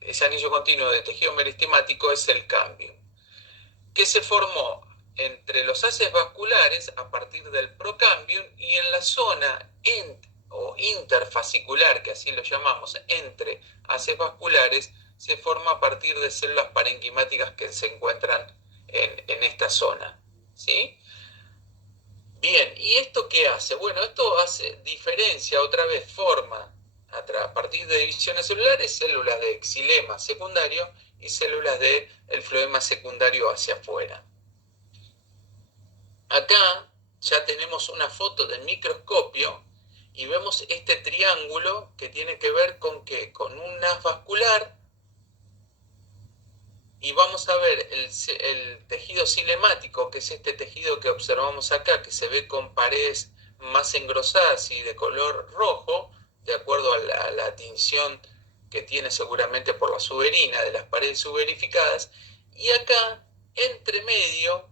ese anillo continuo de tejido meristemático es el cambium, que se formó entre los haces vasculares a partir del procambium y en la zona o interfascicular, que así lo llamamos, entre haces vasculares, se forma a partir de células parenquimáticas que se encuentran en esta zona, ¿sí? Bien, ¿y esto qué hace? Bueno, esto diferencia, otra vez, forma a partir de divisiones celulares, células de xilema secundario y células del floema secundario hacia afuera. Acá ya tenemos una foto del microscopio y vemos este triángulo que tiene que ver con ¿qué? Con un haz vascular, y vamos a ver el tejido cilemático, que es este tejido que observamos acá, que se ve con paredes más engrosadas y de color rojo, de acuerdo a la tinción que tiene seguramente por la suberina de las paredes suberificadas, y acá, entre medio,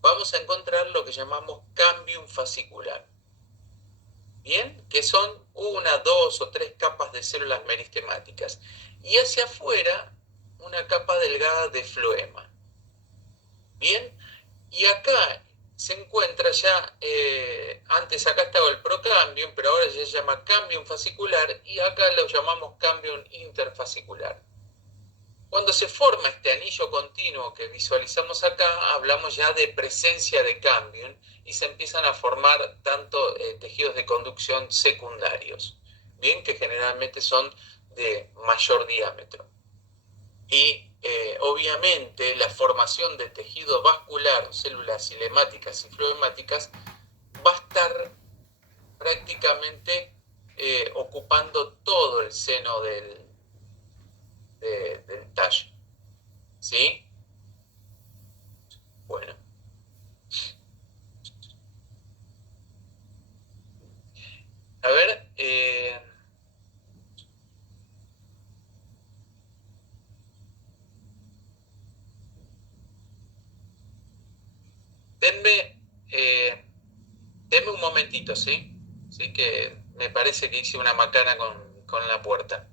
vamos a encontrar lo que llamamos cambium fascicular. ¿Bien? Que son 1, 2 o 3 capas de células meristemáticas. Y hacia afuera, una capa delgada de floema. ¿Bien? Y acá se encuentra ya, antes acá estaba el procambium, pero ahora ya se llama cambium fascicular, y acá lo llamamos cambium interfascicular. Cuando se forma este anillo continuo que visualizamos acá, hablamos ya de presencia de cambium y se empiezan a formar tanto tejidos de conducción secundarios, bien, que generalmente son de mayor diámetro. Y obviamente la formación de tejido vascular, células cilemáticas y floemáticas, va a estar prácticamente ocupando todo el seno del tallo. ¿Sí? Bueno. A ver, denme un momentito, ¿sí? Sí, que me parece que hice una macana con la puerta.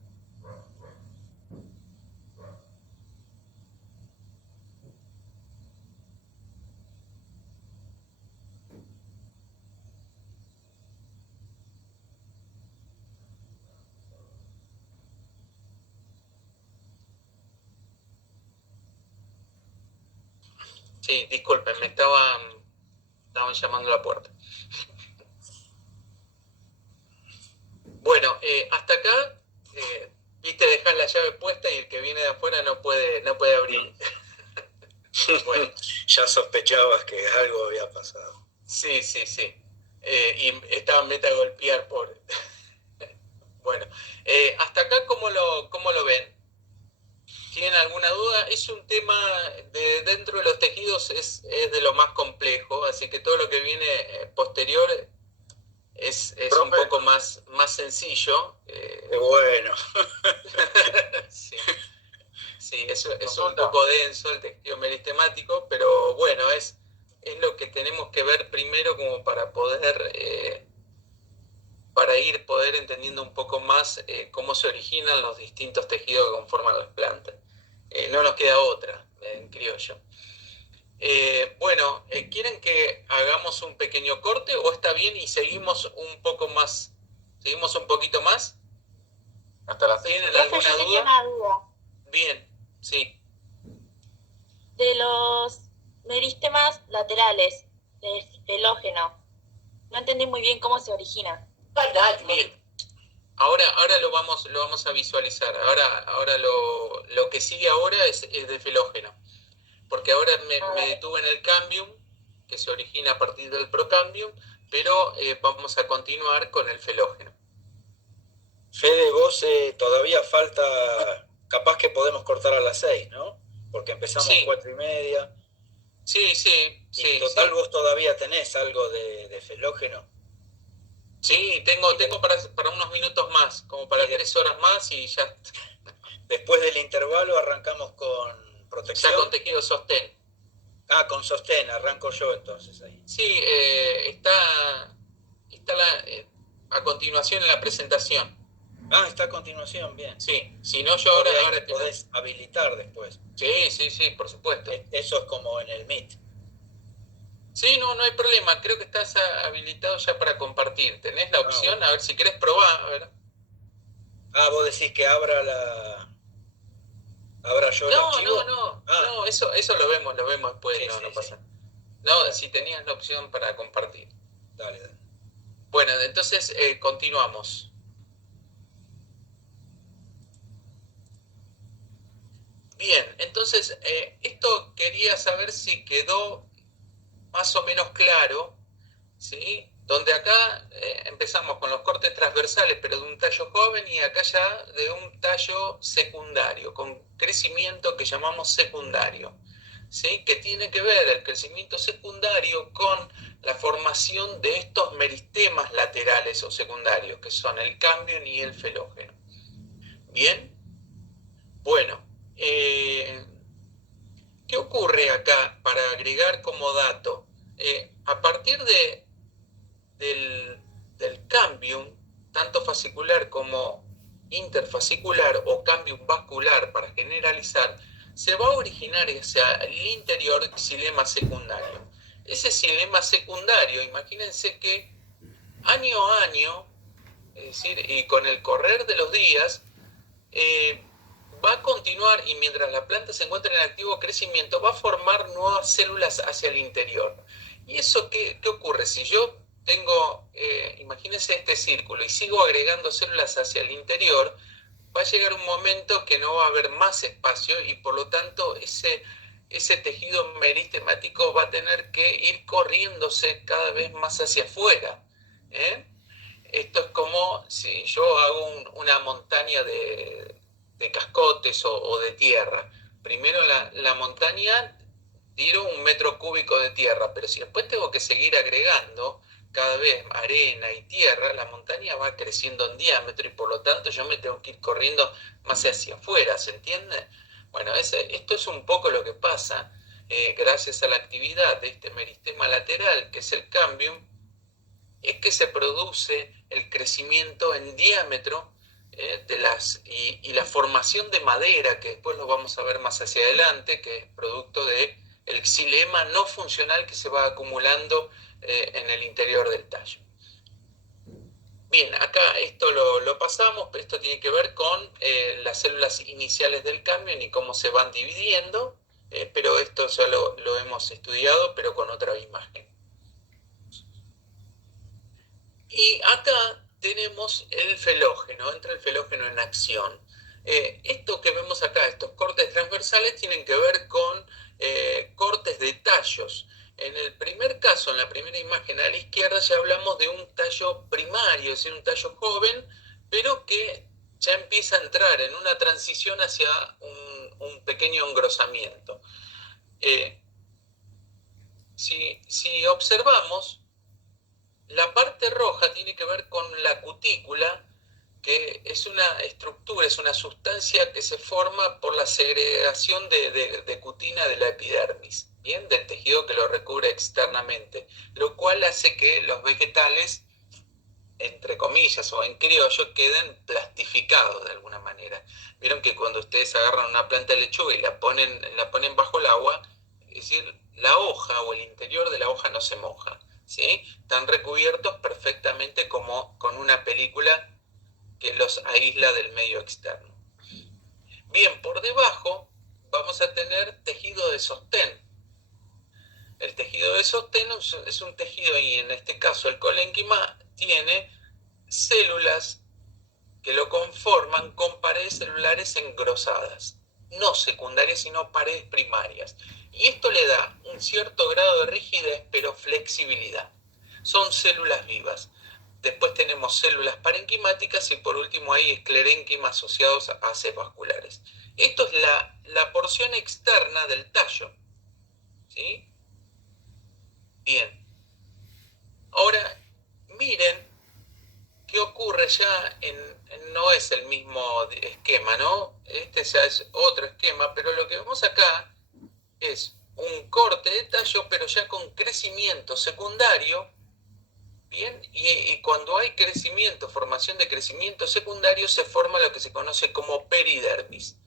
Sí, disculpen, me estaban llamando a la puerta. Bueno, hasta acá, viste, dejar la llave puesta y el que viene de afuera no puede abrir. Bueno, ya sospechabas que algo había pasado. Sí. Y estaba meta a golpear por... Bueno, hasta acá, ¿cómo lo ven? ¿Tienen alguna duda? Es un tema de dentro de los tejidos, es de lo más complejo, así que todo lo que viene posterior es un poco más sencillo. Bueno. Sí, es un poco denso el tejido meristemático, pero bueno, es lo que tenemos que ver primero como para poder entendiendo un poco más cómo se originan los distintos tejidos que conforman las plantas. No nos queda otra, en criollo. Bueno, ¿quieren que hagamos un pequeño corte o está bien y seguimos un poco más? ¿Seguimos un poquito más? Hasta las 6. ¿Tienen alguna duda? Una duda. Bien, sí. De los meristemas laterales del felógeno, no entendí muy bien cómo se origina. Bien. Ahora lo vamos a visualizar. Ahora lo que sigue ahora es de felógeno. Porque ahora me detuve en el cambium, que se origina a partir del procambium, pero vamos a continuar con el felógeno. Fede, vos todavía falta, capaz que podemos cortar a las 6, ¿no? Porque empezamos 4:30. Sí. Y total, vos todavía tenés algo de felógeno. Sí, tengo para unos minutos más, como para 3 horas más y ya. Después del intervalo arrancamos con protección. Ya con tejido sostén. Ah, con sostén, arranco yo entonces ahí. Sí, está a continuación en la presentación. Ah, está a continuación, bien. Sí, si no yo ahora podés habilitar después. Sí, por supuesto. Eso es como en el Meet. Sí, no hay problema. Creo que estás habilitado ya para compartir. Tenés la opción, bueno. a ver si querés probar. A ver. Vos decís que abra yo el archivo. No, eso lo vemos después, Sí, no sí, pasa. sí. No, Dale. si tenías la opción para compartir. Dale. Bueno, entonces continuamos. Bien, entonces esto quería saber si quedó más o menos claro, ¿sí? Donde acá empezamos con los cortes transversales, pero de un tallo joven, y acá ya de un tallo secundario, con crecimiento que llamamos secundario, ¿sí? Que tiene que ver el crecimiento secundario con la formación de estos meristemas laterales o secundarios, que son el cambium y el felógeno. Bien, bueno, ¿qué ocurre acá para agregar como dato? A partir del cambium, tanto fascicular como interfascicular o cambium vascular, para generalizar, se va a originar hacia el interior xilema secundario. Ese xilema secundario, imagínense que año a año, es decir, y con el correr de los días, va a continuar, y mientras la planta se encuentra en activo crecimiento, va a formar nuevas células hacia el interior. ¿Y eso qué ocurre? Si yo tengo, imagínense este círculo, y sigo agregando células hacia el interior, va a llegar un momento que no va a haber más espacio, y por lo tanto ese tejido meristemático va a tener que ir corriéndose cada vez más hacia afuera. Esto es como si yo hago una montaña de cascotes o de tierra. Primero la montaña tiro 1 metro cúbico de tierra, pero si después tengo que seguir agregando cada vez arena y tierra, la montaña va creciendo en diámetro, y por lo tanto yo me tengo que ir corriendo más hacia afuera, ¿se entiende? Bueno, esto es un poco lo que pasa gracias a la actividad de este meristema lateral, que es el cambium, es que se produce el crecimiento en diámetro y la formación de madera, que después lo vamos a ver más hacia adelante, que es producto de el xilema no funcional que se va acumulando en el interior del tallo. Bien, acá esto lo pasamos, pero esto tiene que ver con las células iniciales del cambium y cómo se van dividiendo, pero esto ya lo hemos estudiado, pero con otra imagen. Y acá tenemos el felógeno, entra el felógeno en acción. Esto que vemos acá, estos cortes transversales, tienen que ver con cortes de tallos. En el primer caso, en la primera imagen a la izquierda, ya hablamos de un tallo primario, es decir, un tallo joven, pero que ya empieza a entrar en una transición hacia un pequeño engrosamiento. Si observamos, la parte roja tiene que ver con la cutícula, que es una estructura, es una sustancia que se forma por la segregación de cutina de la epidermis, ¿bien? Del tejido que lo recubre externamente, lo cual hace que los vegetales, entre comillas o en criollo, queden plastificados de alguna manera. Vieron que cuando ustedes agarran una planta de lechuga y la ponen bajo el agua, es decir, la hoja o el interior de la hoja no se moja, ¿sí? Están recubiertos perfectamente como con una película que los aísla del medio externo. Bien, por debajo vamos a tener tejido de sostén. El tejido de sostén es un tejido, y en este caso el colénquima tiene células que lo conforman con paredes celulares engrosadas, no secundarias, sino paredes primarias. Y esto le da un cierto grado de rigidez, pero flexibilidad. Son células vivas. Después tenemos células parenquimáticas, y por último hay esclerénquimas asociados a haces vasculares. Esto es la porción externa del tallo, ¿sí? Bien. Ahora, miren qué ocurre ya no es el mismo esquema, ¿no? Este ya es otro esquema, pero lo que vemos acá es un corte de tallo, pero ya con crecimiento secundario, Bien, y cuando hay crecimiento, formación de crecimiento secundario, se forma lo que se conoce como peridermis.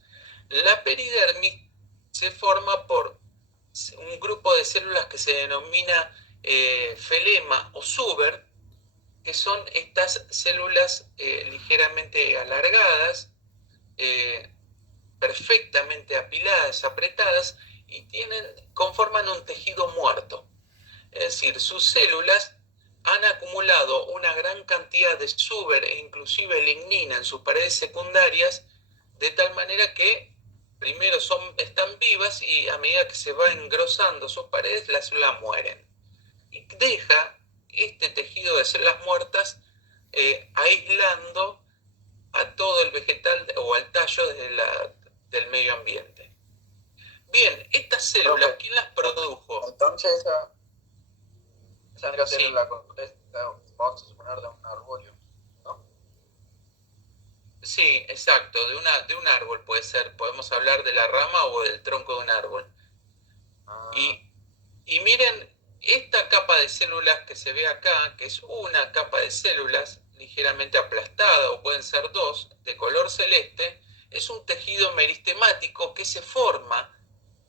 La peridermis se forma por un grupo de células que se denomina felema o suber, que son estas células ligeramente alargadas, perfectamente apiladas, apretadas, y conforman un tejido muerto. Es decir, sus células han acumulado una gran cantidad de suber e inclusive lignina en sus paredes secundarias, de tal manera que primero están vivas y a medida que se va engrosando sus paredes, las células mueren. Y deja este tejido de células muertas aislando a todo el vegetal o al tallo del medio ambiente. Bien, estas células, ¿quién las produjo? Entonces esa tendría que ser Sí. la corteza, vamos a suponer, de un arbóreo, ¿no? Sí, exacto, de un árbol puede ser. Podemos hablar de la rama o del tronco de un árbol. Y miren, esta capa de células que se ve acá, que es una capa de células ligeramente aplastada, o pueden ser dos, de color celeste, es un tejido meristemático que se forma,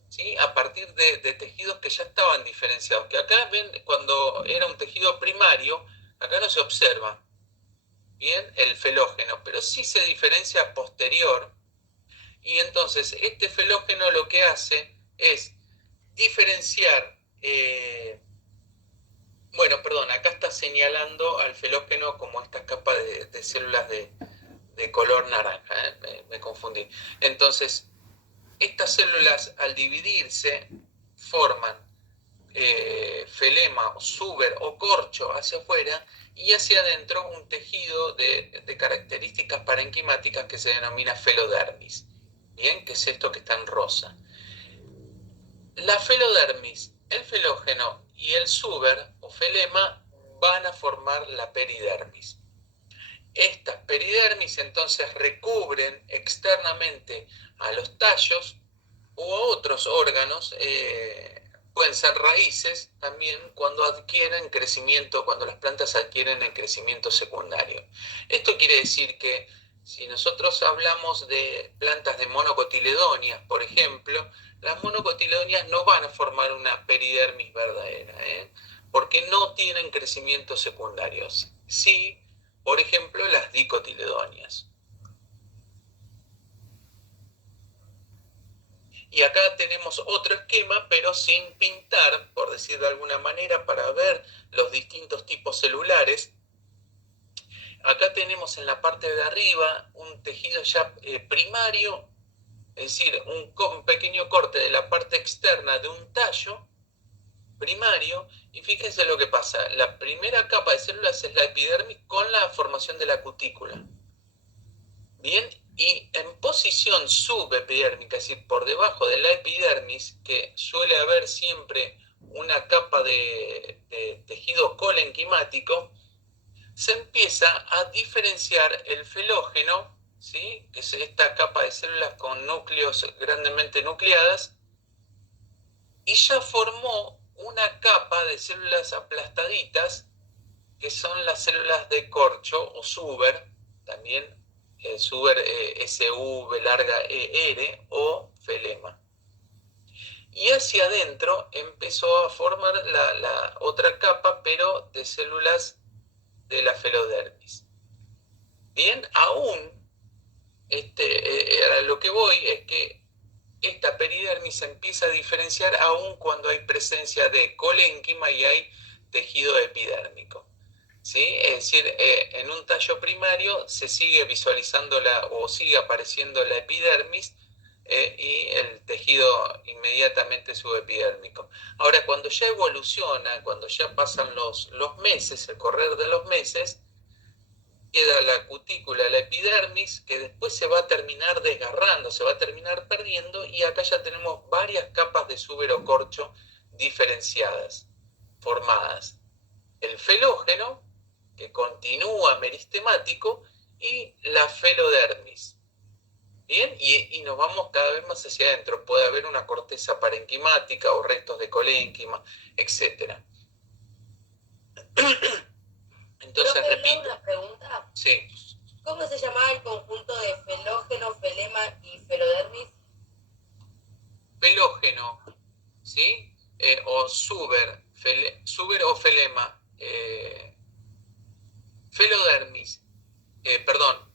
¿sí?, a partir de tejidos que ya estaban diferenciados. Que acá ven, cuando era un tejido primario, acá no se observa bien el felógeno, pero sí se diferencia posterior. Y entonces este felógeno lo que hace es diferenciar, acá está señalando al felógeno como esta capa de células de color naranja, me confundí. Entonces, estas células al dividirse forman felema, suber o corcho hacia afuera, y hacia adentro un tejido de características parenquimáticas que se denomina felodermis. Bien, que es esto que está en rosa. La felodermis, el felógeno y el suber o felema van a formar la peridermis. Estas peridermis entonces recubren externamente a los tallos u a otros órganos, pueden ser raíces también, cuando adquieren crecimiento, cuando las plantas adquieren el crecimiento secundario. Esto quiere decir que si nosotros hablamos de plantas de monocotiledonias, por ejemplo, las monocotiledonias no van a formar una peridermis verdadera, porque no tienen crecimientos secundarios. Sí, por ejemplo, las dicotiledonias. Y acá tenemos otro esquema, pero sin pintar, por decir de alguna manera, para ver los distintos tipos celulares. Acá tenemos en la parte de arriba un tejido ya primario, es decir, un pequeño corte de la parte externa de un tallo primario, y fíjense lo que pasa. La primera capa de células es la epidermis con la formación de la cutícula. Bien, y en posición subepidérmica, es decir, por debajo de la epidermis, que suele haber siempre una capa de tejido colenquimático, se empieza a diferenciar el felógeno, ¿sí?, que es esta capa de células con núcleos grandemente nucleadas, y ya formó una capa de células aplastaditas, que son las células de corcho o suber, también suber SV larga ER o felema. Y hacia adentro empezó a formar la otra capa, pero de células de la felodermis. Bien, aún, a lo que voy es que esta peridermis se empieza a diferenciar aún cuando hay presencia de colénquima y hay tejido epidérmico, ¿sí? Es decir, en un tallo primario se sigue visualizando o sigue apareciendo la epidermis y el tejido inmediatamente subepidérmico. Ahora, cuando ya evoluciona, cuando ya pasan los meses, el correr de los meses, queda la cutícula, la epidermis, que después se va a terminar desgarrando, se va a terminar perdiendo, y acá ya tenemos varias capas de suber o corcho diferenciadas, formadas. El felógeno, que continúa meristemático, y la felodermis. Bien, y nos vamos cada vez más hacia adentro. Puede haber una corteza parenquimática o restos de colénquima, etc. Entonces, Profe, repito. una pregunta. Sí. ¿Cómo se llamaba el conjunto de felógeno, felema y ferodermis? Felógeno, ¿sí? O suber, suber o felema. Felodermis, perdón,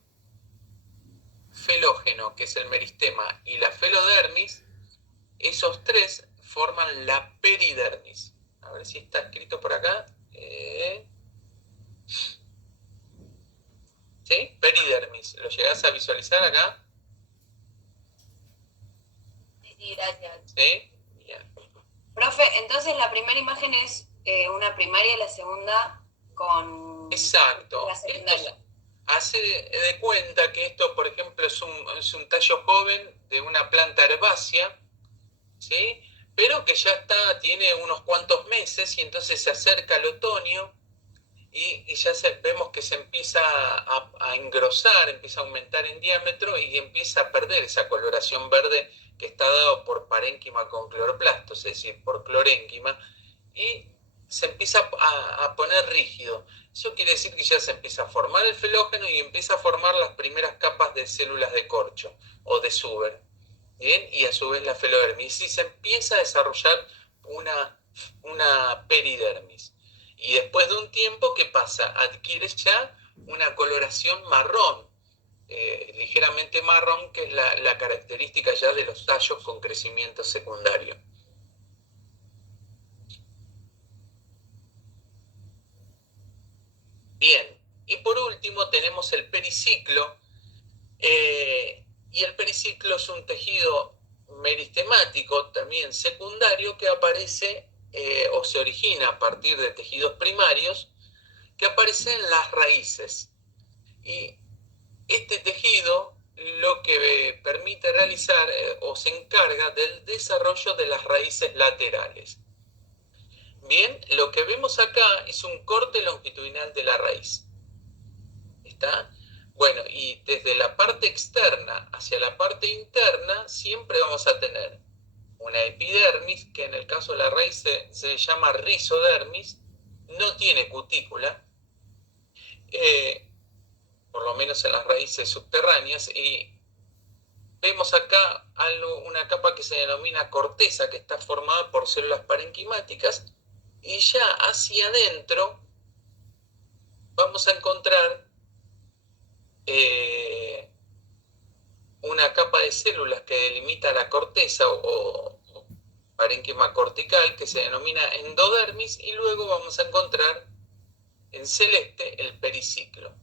felógeno, que es el meristema, y la felodermis, esos tres forman la peridermis. A ver si está escrito por acá. ¿Sí? Peridermis. ¿Lo llegás a visualizar acá? Sí, gracias. ¿Sí? Bien. Profe, entonces la primera imagen es una primaria y la segunda con Exacto. la secundaria. Hace de cuenta que esto, por ejemplo, es un tallo joven de una planta herbácea, ¿sí? Pero que ya tiene unos cuantos meses y entonces se acerca el otoño y ya vemos que se empieza a engrosar, empieza a aumentar en diámetro y empieza a perder esa coloración verde que está dado por parénquima con cloroplastos, es decir, por clorénquima, y se empieza a poner rígido. Eso quiere decir que ya se empieza a formar el felógeno y empieza a formar las primeras capas de células de corcho o de suber. ¿Bien? Y a su vez la felodermis. Y se empieza a desarrollar una peridermis. Y después de un tiempo, ¿qué pasa? Adquiere ya una coloración marrón, ligeramente marrón, que es la característica ya de los tallos con crecimiento secundario. Bien, y por último tenemos el periciclo, y el periciclo es un tejido meristemático, también secundario, que aparece o se origina a partir de tejidos primarios, que aparecen en las raíces. Y este tejido lo que permite realizar o se encarga del desarrollo de las raíces laterales. Bien, lo que vemos acá es un corte longitudinal de la raíz. ¿Está? Bueno, y desde la parte externa hacia la parte interna siempre vamos a tener una epidermis, que en el caso de la raíz se llama rizodermis, no tiene cutícula, por lo menos en las raíces subterráneas, y vemos acá una capa que se denomina corteza, que está formada por células parenquimáticas, y ya hacia adentro vamos a encontrar una capa de células que delimita la corteza o parénquima cortical, que se denomina endodermis, y luego vamos a encontrar en celeste el periciclo.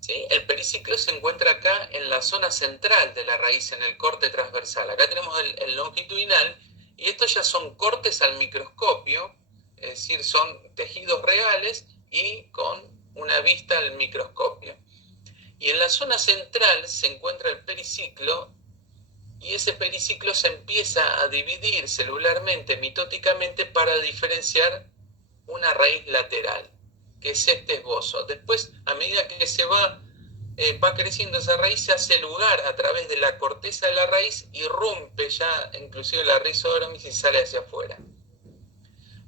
¿Sí? El periciclo se encuentra acá en la zona central de la raíz, en el corte transversal. Acá tenemos el longitudinal, y estos ya son cortes al microscopio, es decir, son tejidos reales y con una vista al microscopio. Y en la zona central se encuentra el periciclo, y ese periciclo se empieza a dividir celularmente, mitóticamente, para diferenciar una raíz lateral, que es este esbozo. Después, a medida que se va creciendo esa raíz, se hace lugar a través de la corteza de la raíz, irrumpe ya inclusive la rizodermis y sale hacia afuera.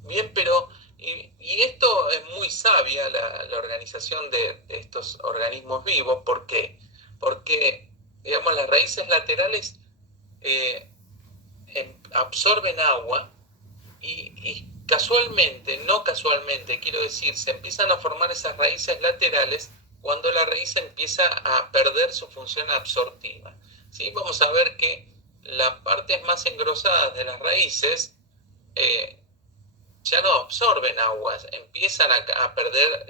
Bien, pero y esto es muy sabia la organización de estos organismos vivos. ¿Por qué? Porque, digamos, las raíces laterales absorben agua y casualmente, no casualmente, quiero decir, se empiezan a formar esas raíces laterales cuando la raíz empieza a perder su función absortiva. ¿Sí? Vamos a ver que las partes más engrosadas de las raíces ya no absorben agua, empiezan a perder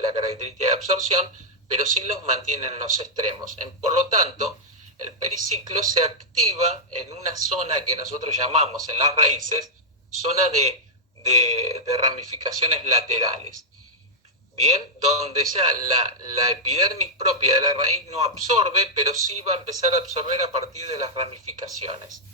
la característica de absorción, pero sí los mantienen en los extremos. Por lo tanto, el periciclo se activa en una zona que nosotros llamamos en las raíces zona de ramificaciones laterales. Bien, donde ya la epidermis propia de la raíz no absorbe, pero sí va a empezar a absorber a partir de las ramificaciones.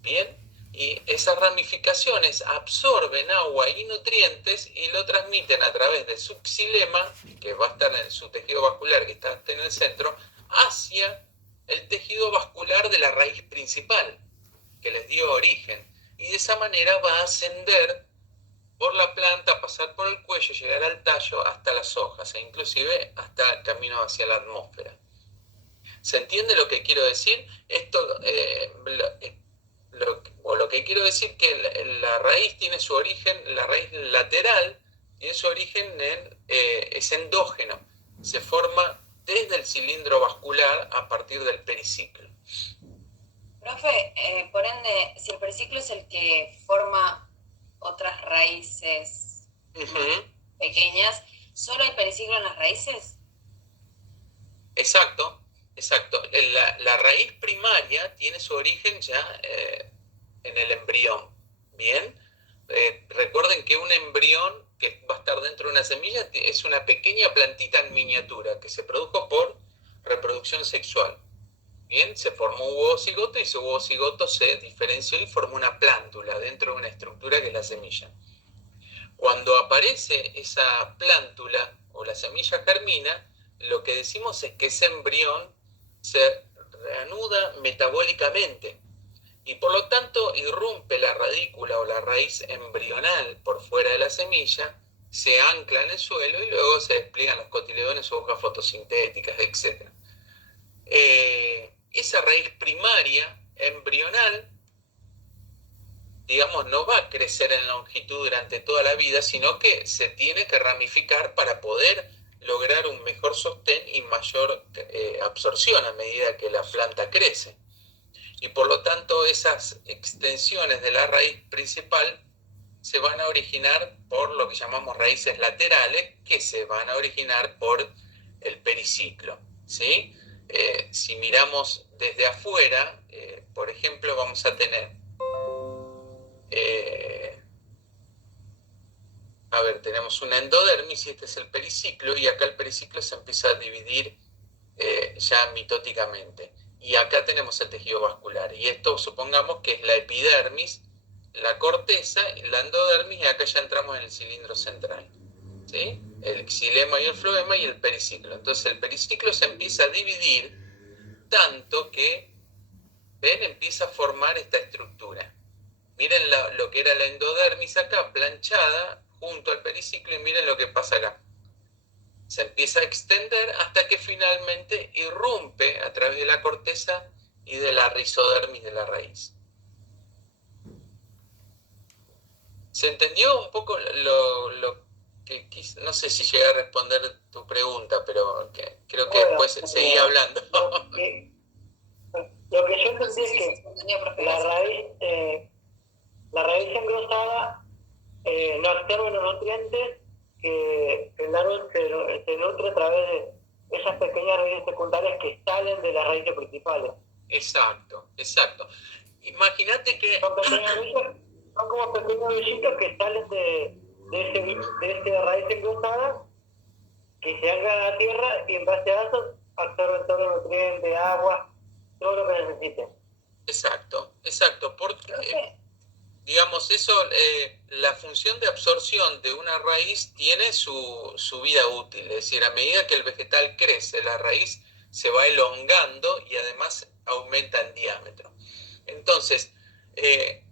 Bien, y esas ramificaciones absorben agua y nutrientes y lo transmiten a través de su xilema, que va a estar en su tejido vascular, que está en el centro, hacia el tejido vascular de la raíz principal, que les dio origen. Y de esa manera va a ascender por la planta, pasar por el cuello, llegar al tallo hasta las hojas e inclusive hasta el camino hacia la atmósfera. ¿Se entiende lo que quiero decir? Esto, lo que quiero decir que la raíz tiene su origen, la raíz lateral tiene su origen es endógeno, se forma desde el cilindro vascular a partir del periciclo. Profe, por ende, si el periciclo es el que forma otras raíces pequeñas, ¿solo hay periciclo en las raíces? Exacto. La raíz primaria tiene su origen ya en el embrión. Bien, recuerden que un embrión que va a estar dentro de una semilla es una pequeña plantita en miniatura que se produjo por reproducción sexual. Bien, se formó un huevo cigoto y ese huevo cigoto se diferenció y formó una plántula dentro de una estructura que es la semilla. Cuando aparece esa plántula o la semilla germina, lo que decimos es que ese embrión se reanuda metabólicamente y por lo tanto irrumpe la radícula o la raíz embrional por fuera de la semilla, se ancla en el suelo y luego se despliegan los cotiledones o hojas fotosintéticas, etc. Esa raíz primaria embrional, digamos, no va a crecer en longitud durante toda la vida, sino que se tiene que ramificar para poder lograr un mejor sostén y mayor absorción a medida que la planta crece. Y por lo tanto esas extensiones de la raíz principal se van a originar por lo que llamamos raíces laterales, que se van a originar por el periciclo, ¿sí? Si miramos desde afuera, por ejemplo, vamos a tener tenemos una endodermis y este es el periciclo, y acá el periciclo se empieza a dividir ya mitóticamente. Y acá tenemos el tejido vascular. Y esto supongamos que es la epidermis, la corteza, la endodermis, y acá ya entramos en el cilindro central, ¿sí? El xilema y el floema y el periciclo. Entonces el periciclo se empieza a dividir tanto que, ¿ven? Empieza a formar esta estructura. Miren lo que era la endodermis acá, planchada junto al periciclo, y miren lo que pasa acá. Se empieza a extender hasta que finalmente irrumpe a través de la corteza y de la rizodermis de la raíz. ¿Se entendió un poco lo que quise? No sé si llegué a responder tu pregunta, pero creo que después seguí hablando. Lo que yo entendí es que la raíz engrosada no absorbe los nutrientes que el árbol se nutre a través de esas pequeñas raíces secundarias que salen de las raíces principales. Exacto. Imagínate que son como pequeños vellitos que salen de esa raíz engrosada, que se anclan a la tierra y en base a eso absorben todos los nutrientes, agua, todo lo que necesiten. Exacto, porque digamos eso, la función de absorción de una raíz tiene su vida útil, es decir, a medida que el vegetal crece, la raíz se va elongando y además aumenta en diámetro. Entonces,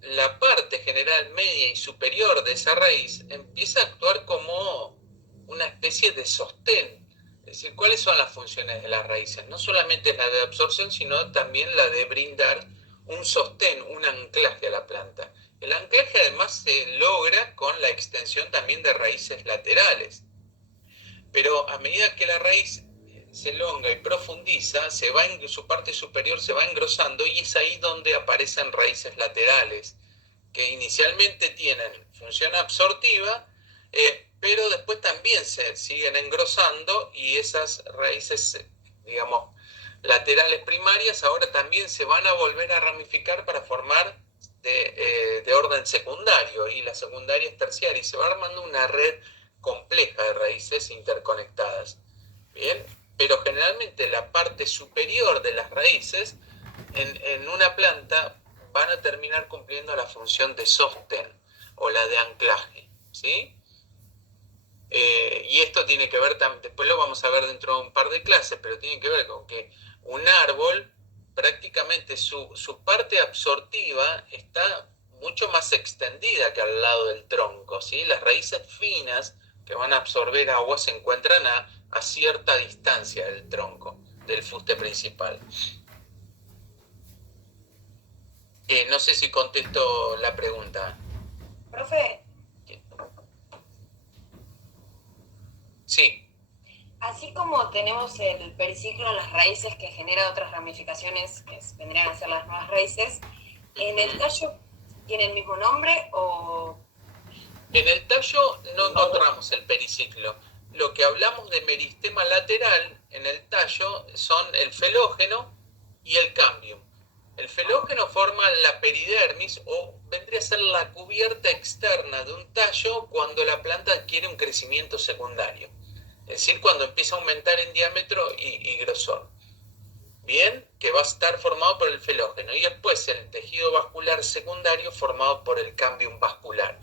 la parte general media y superior de esa raíz empieza a actuar como una especie de sostén. Es decir, ¿cuáles son las funciones de las raíces? No solamente la de absorción, sino también la de brindar un sostén, un anclaje a la planta. El anclaje además se logra con la extensión también de raíces laterales. Pero a medida que la raíz se elonga y profundiza, su parte superior se va engrosando y es ahí donde aparecen raíces laterales, que inicialmente tienen función absortiva, pero después también se siguen engrosando y esas raíces, digamos, laterales primarias ahora también se van a volver a ramificar para formar de orden secundario, y la secundaria es terciaria, y se va armando una red compleja de raíces interconectadas. Bien, pero generalmente la parte superior de las raíces en una planta van a terminar cumpliendo la función de sostén o la de anclaje, ¿sí? Y esto tiene que ver, después lo vamos a ver dentro de un par de clases, pero tiene que ver con que un árbol prácticamente su parte absortiva está mucho más extendida que al lado del tronco, ¿sí? Las raíces finas que van a absorber agua se encuentran a cierta distancia del tronco, del fuste principal. No sé si contesto la pregunta. Profe. Sí. Así como tenemos el periciclo en las raíces que genera otras ramificaciones que vendrían a ser las nuevas raíces, ¿en el tallo tiene el mismo nombre o...? En el tallo no encontramos el periciclo. Lo que hablamos de meristema lateral en el tallo son el felógeno y el cambium. El felógeno forma la peridermis o vendría a ser la cubierta externa de un tallo cuando la planta adquiere un crecimiento secundario. Es decir, cuando empieza a aumentar en diámetro y grosor. Bien, que va a estar formado por el felógeno. Y después el tejido vascular secundario formado por el cambium vascular.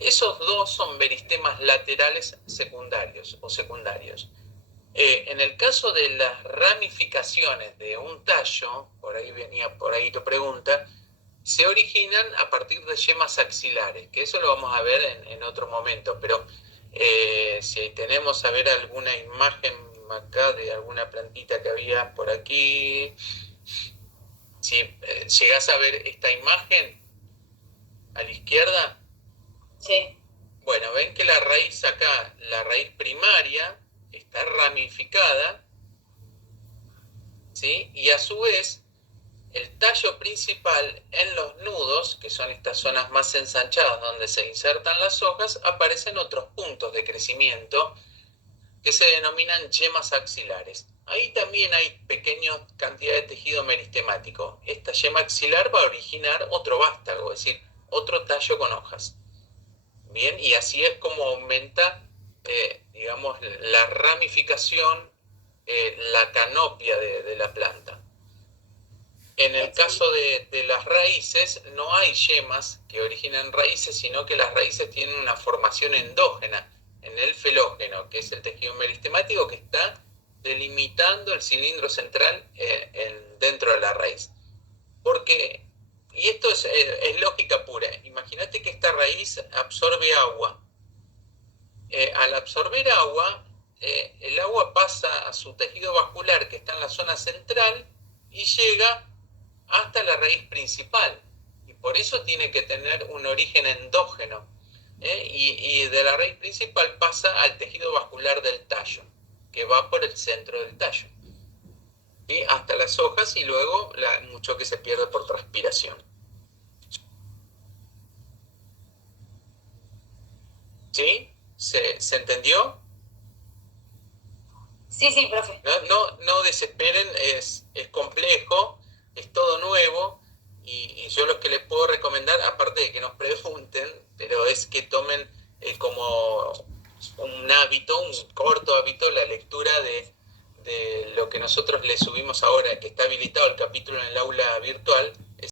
Esos dos son meristemas laterales secundarios o secundarios. En el caso de las ramificaciones de un tallo, por ahí tu pregunta, se originan a partir de yemas axilares, que eso lo vamos a ver en otro momento, pero si tenemos a ver alguna imagen acá de alguna plantita que había por aquí, si llegás a ver esta imagen a la izquierda, sí. Bueno, ven que la raíz acá, la raíz primaria, está ramificada, ¿sí? Y a su vez, el tallo principal en los nudos, que son estas zonas más ensanchadas donde se insertan las hojas, aparecen otros puntos de crecimiento que se denominan yemas axilares. Ahí también hay pequeña cantidad de tejido meristemático. Esta yema axilar va a originar otro vástago, es decir, otro tallo con hojas. Bien, y así es como aumenta, digamos, la ramificación, la canopia de la planta. En el caso de las raíces, no hay yemas que originan raíces, sino que las raíces tienen una formación endógena en el felógeno, que es el tejido meristemático que está delimitando el cilindro central dentro de la raíz. Porque, y esto es lógica pura, imagínate que esta raíz absorbe agua. Al absorber agua, el agua pasa a su tejido vascular que está en la zona central y llega hasta la raíz principal. Y por eso tiene que tener un origen endógeno. Y de la raíz principal pasa al tejido vascular del tallo, que va por el centro del tallo, ¿sí? Hasta las hojas y luego mucho que se pierde por transpiración. ¿Sí? ¿Se entendió? Sí, profe. No desesperen, es complejo, es todo nuevo y yo lo que les puedo recomendar,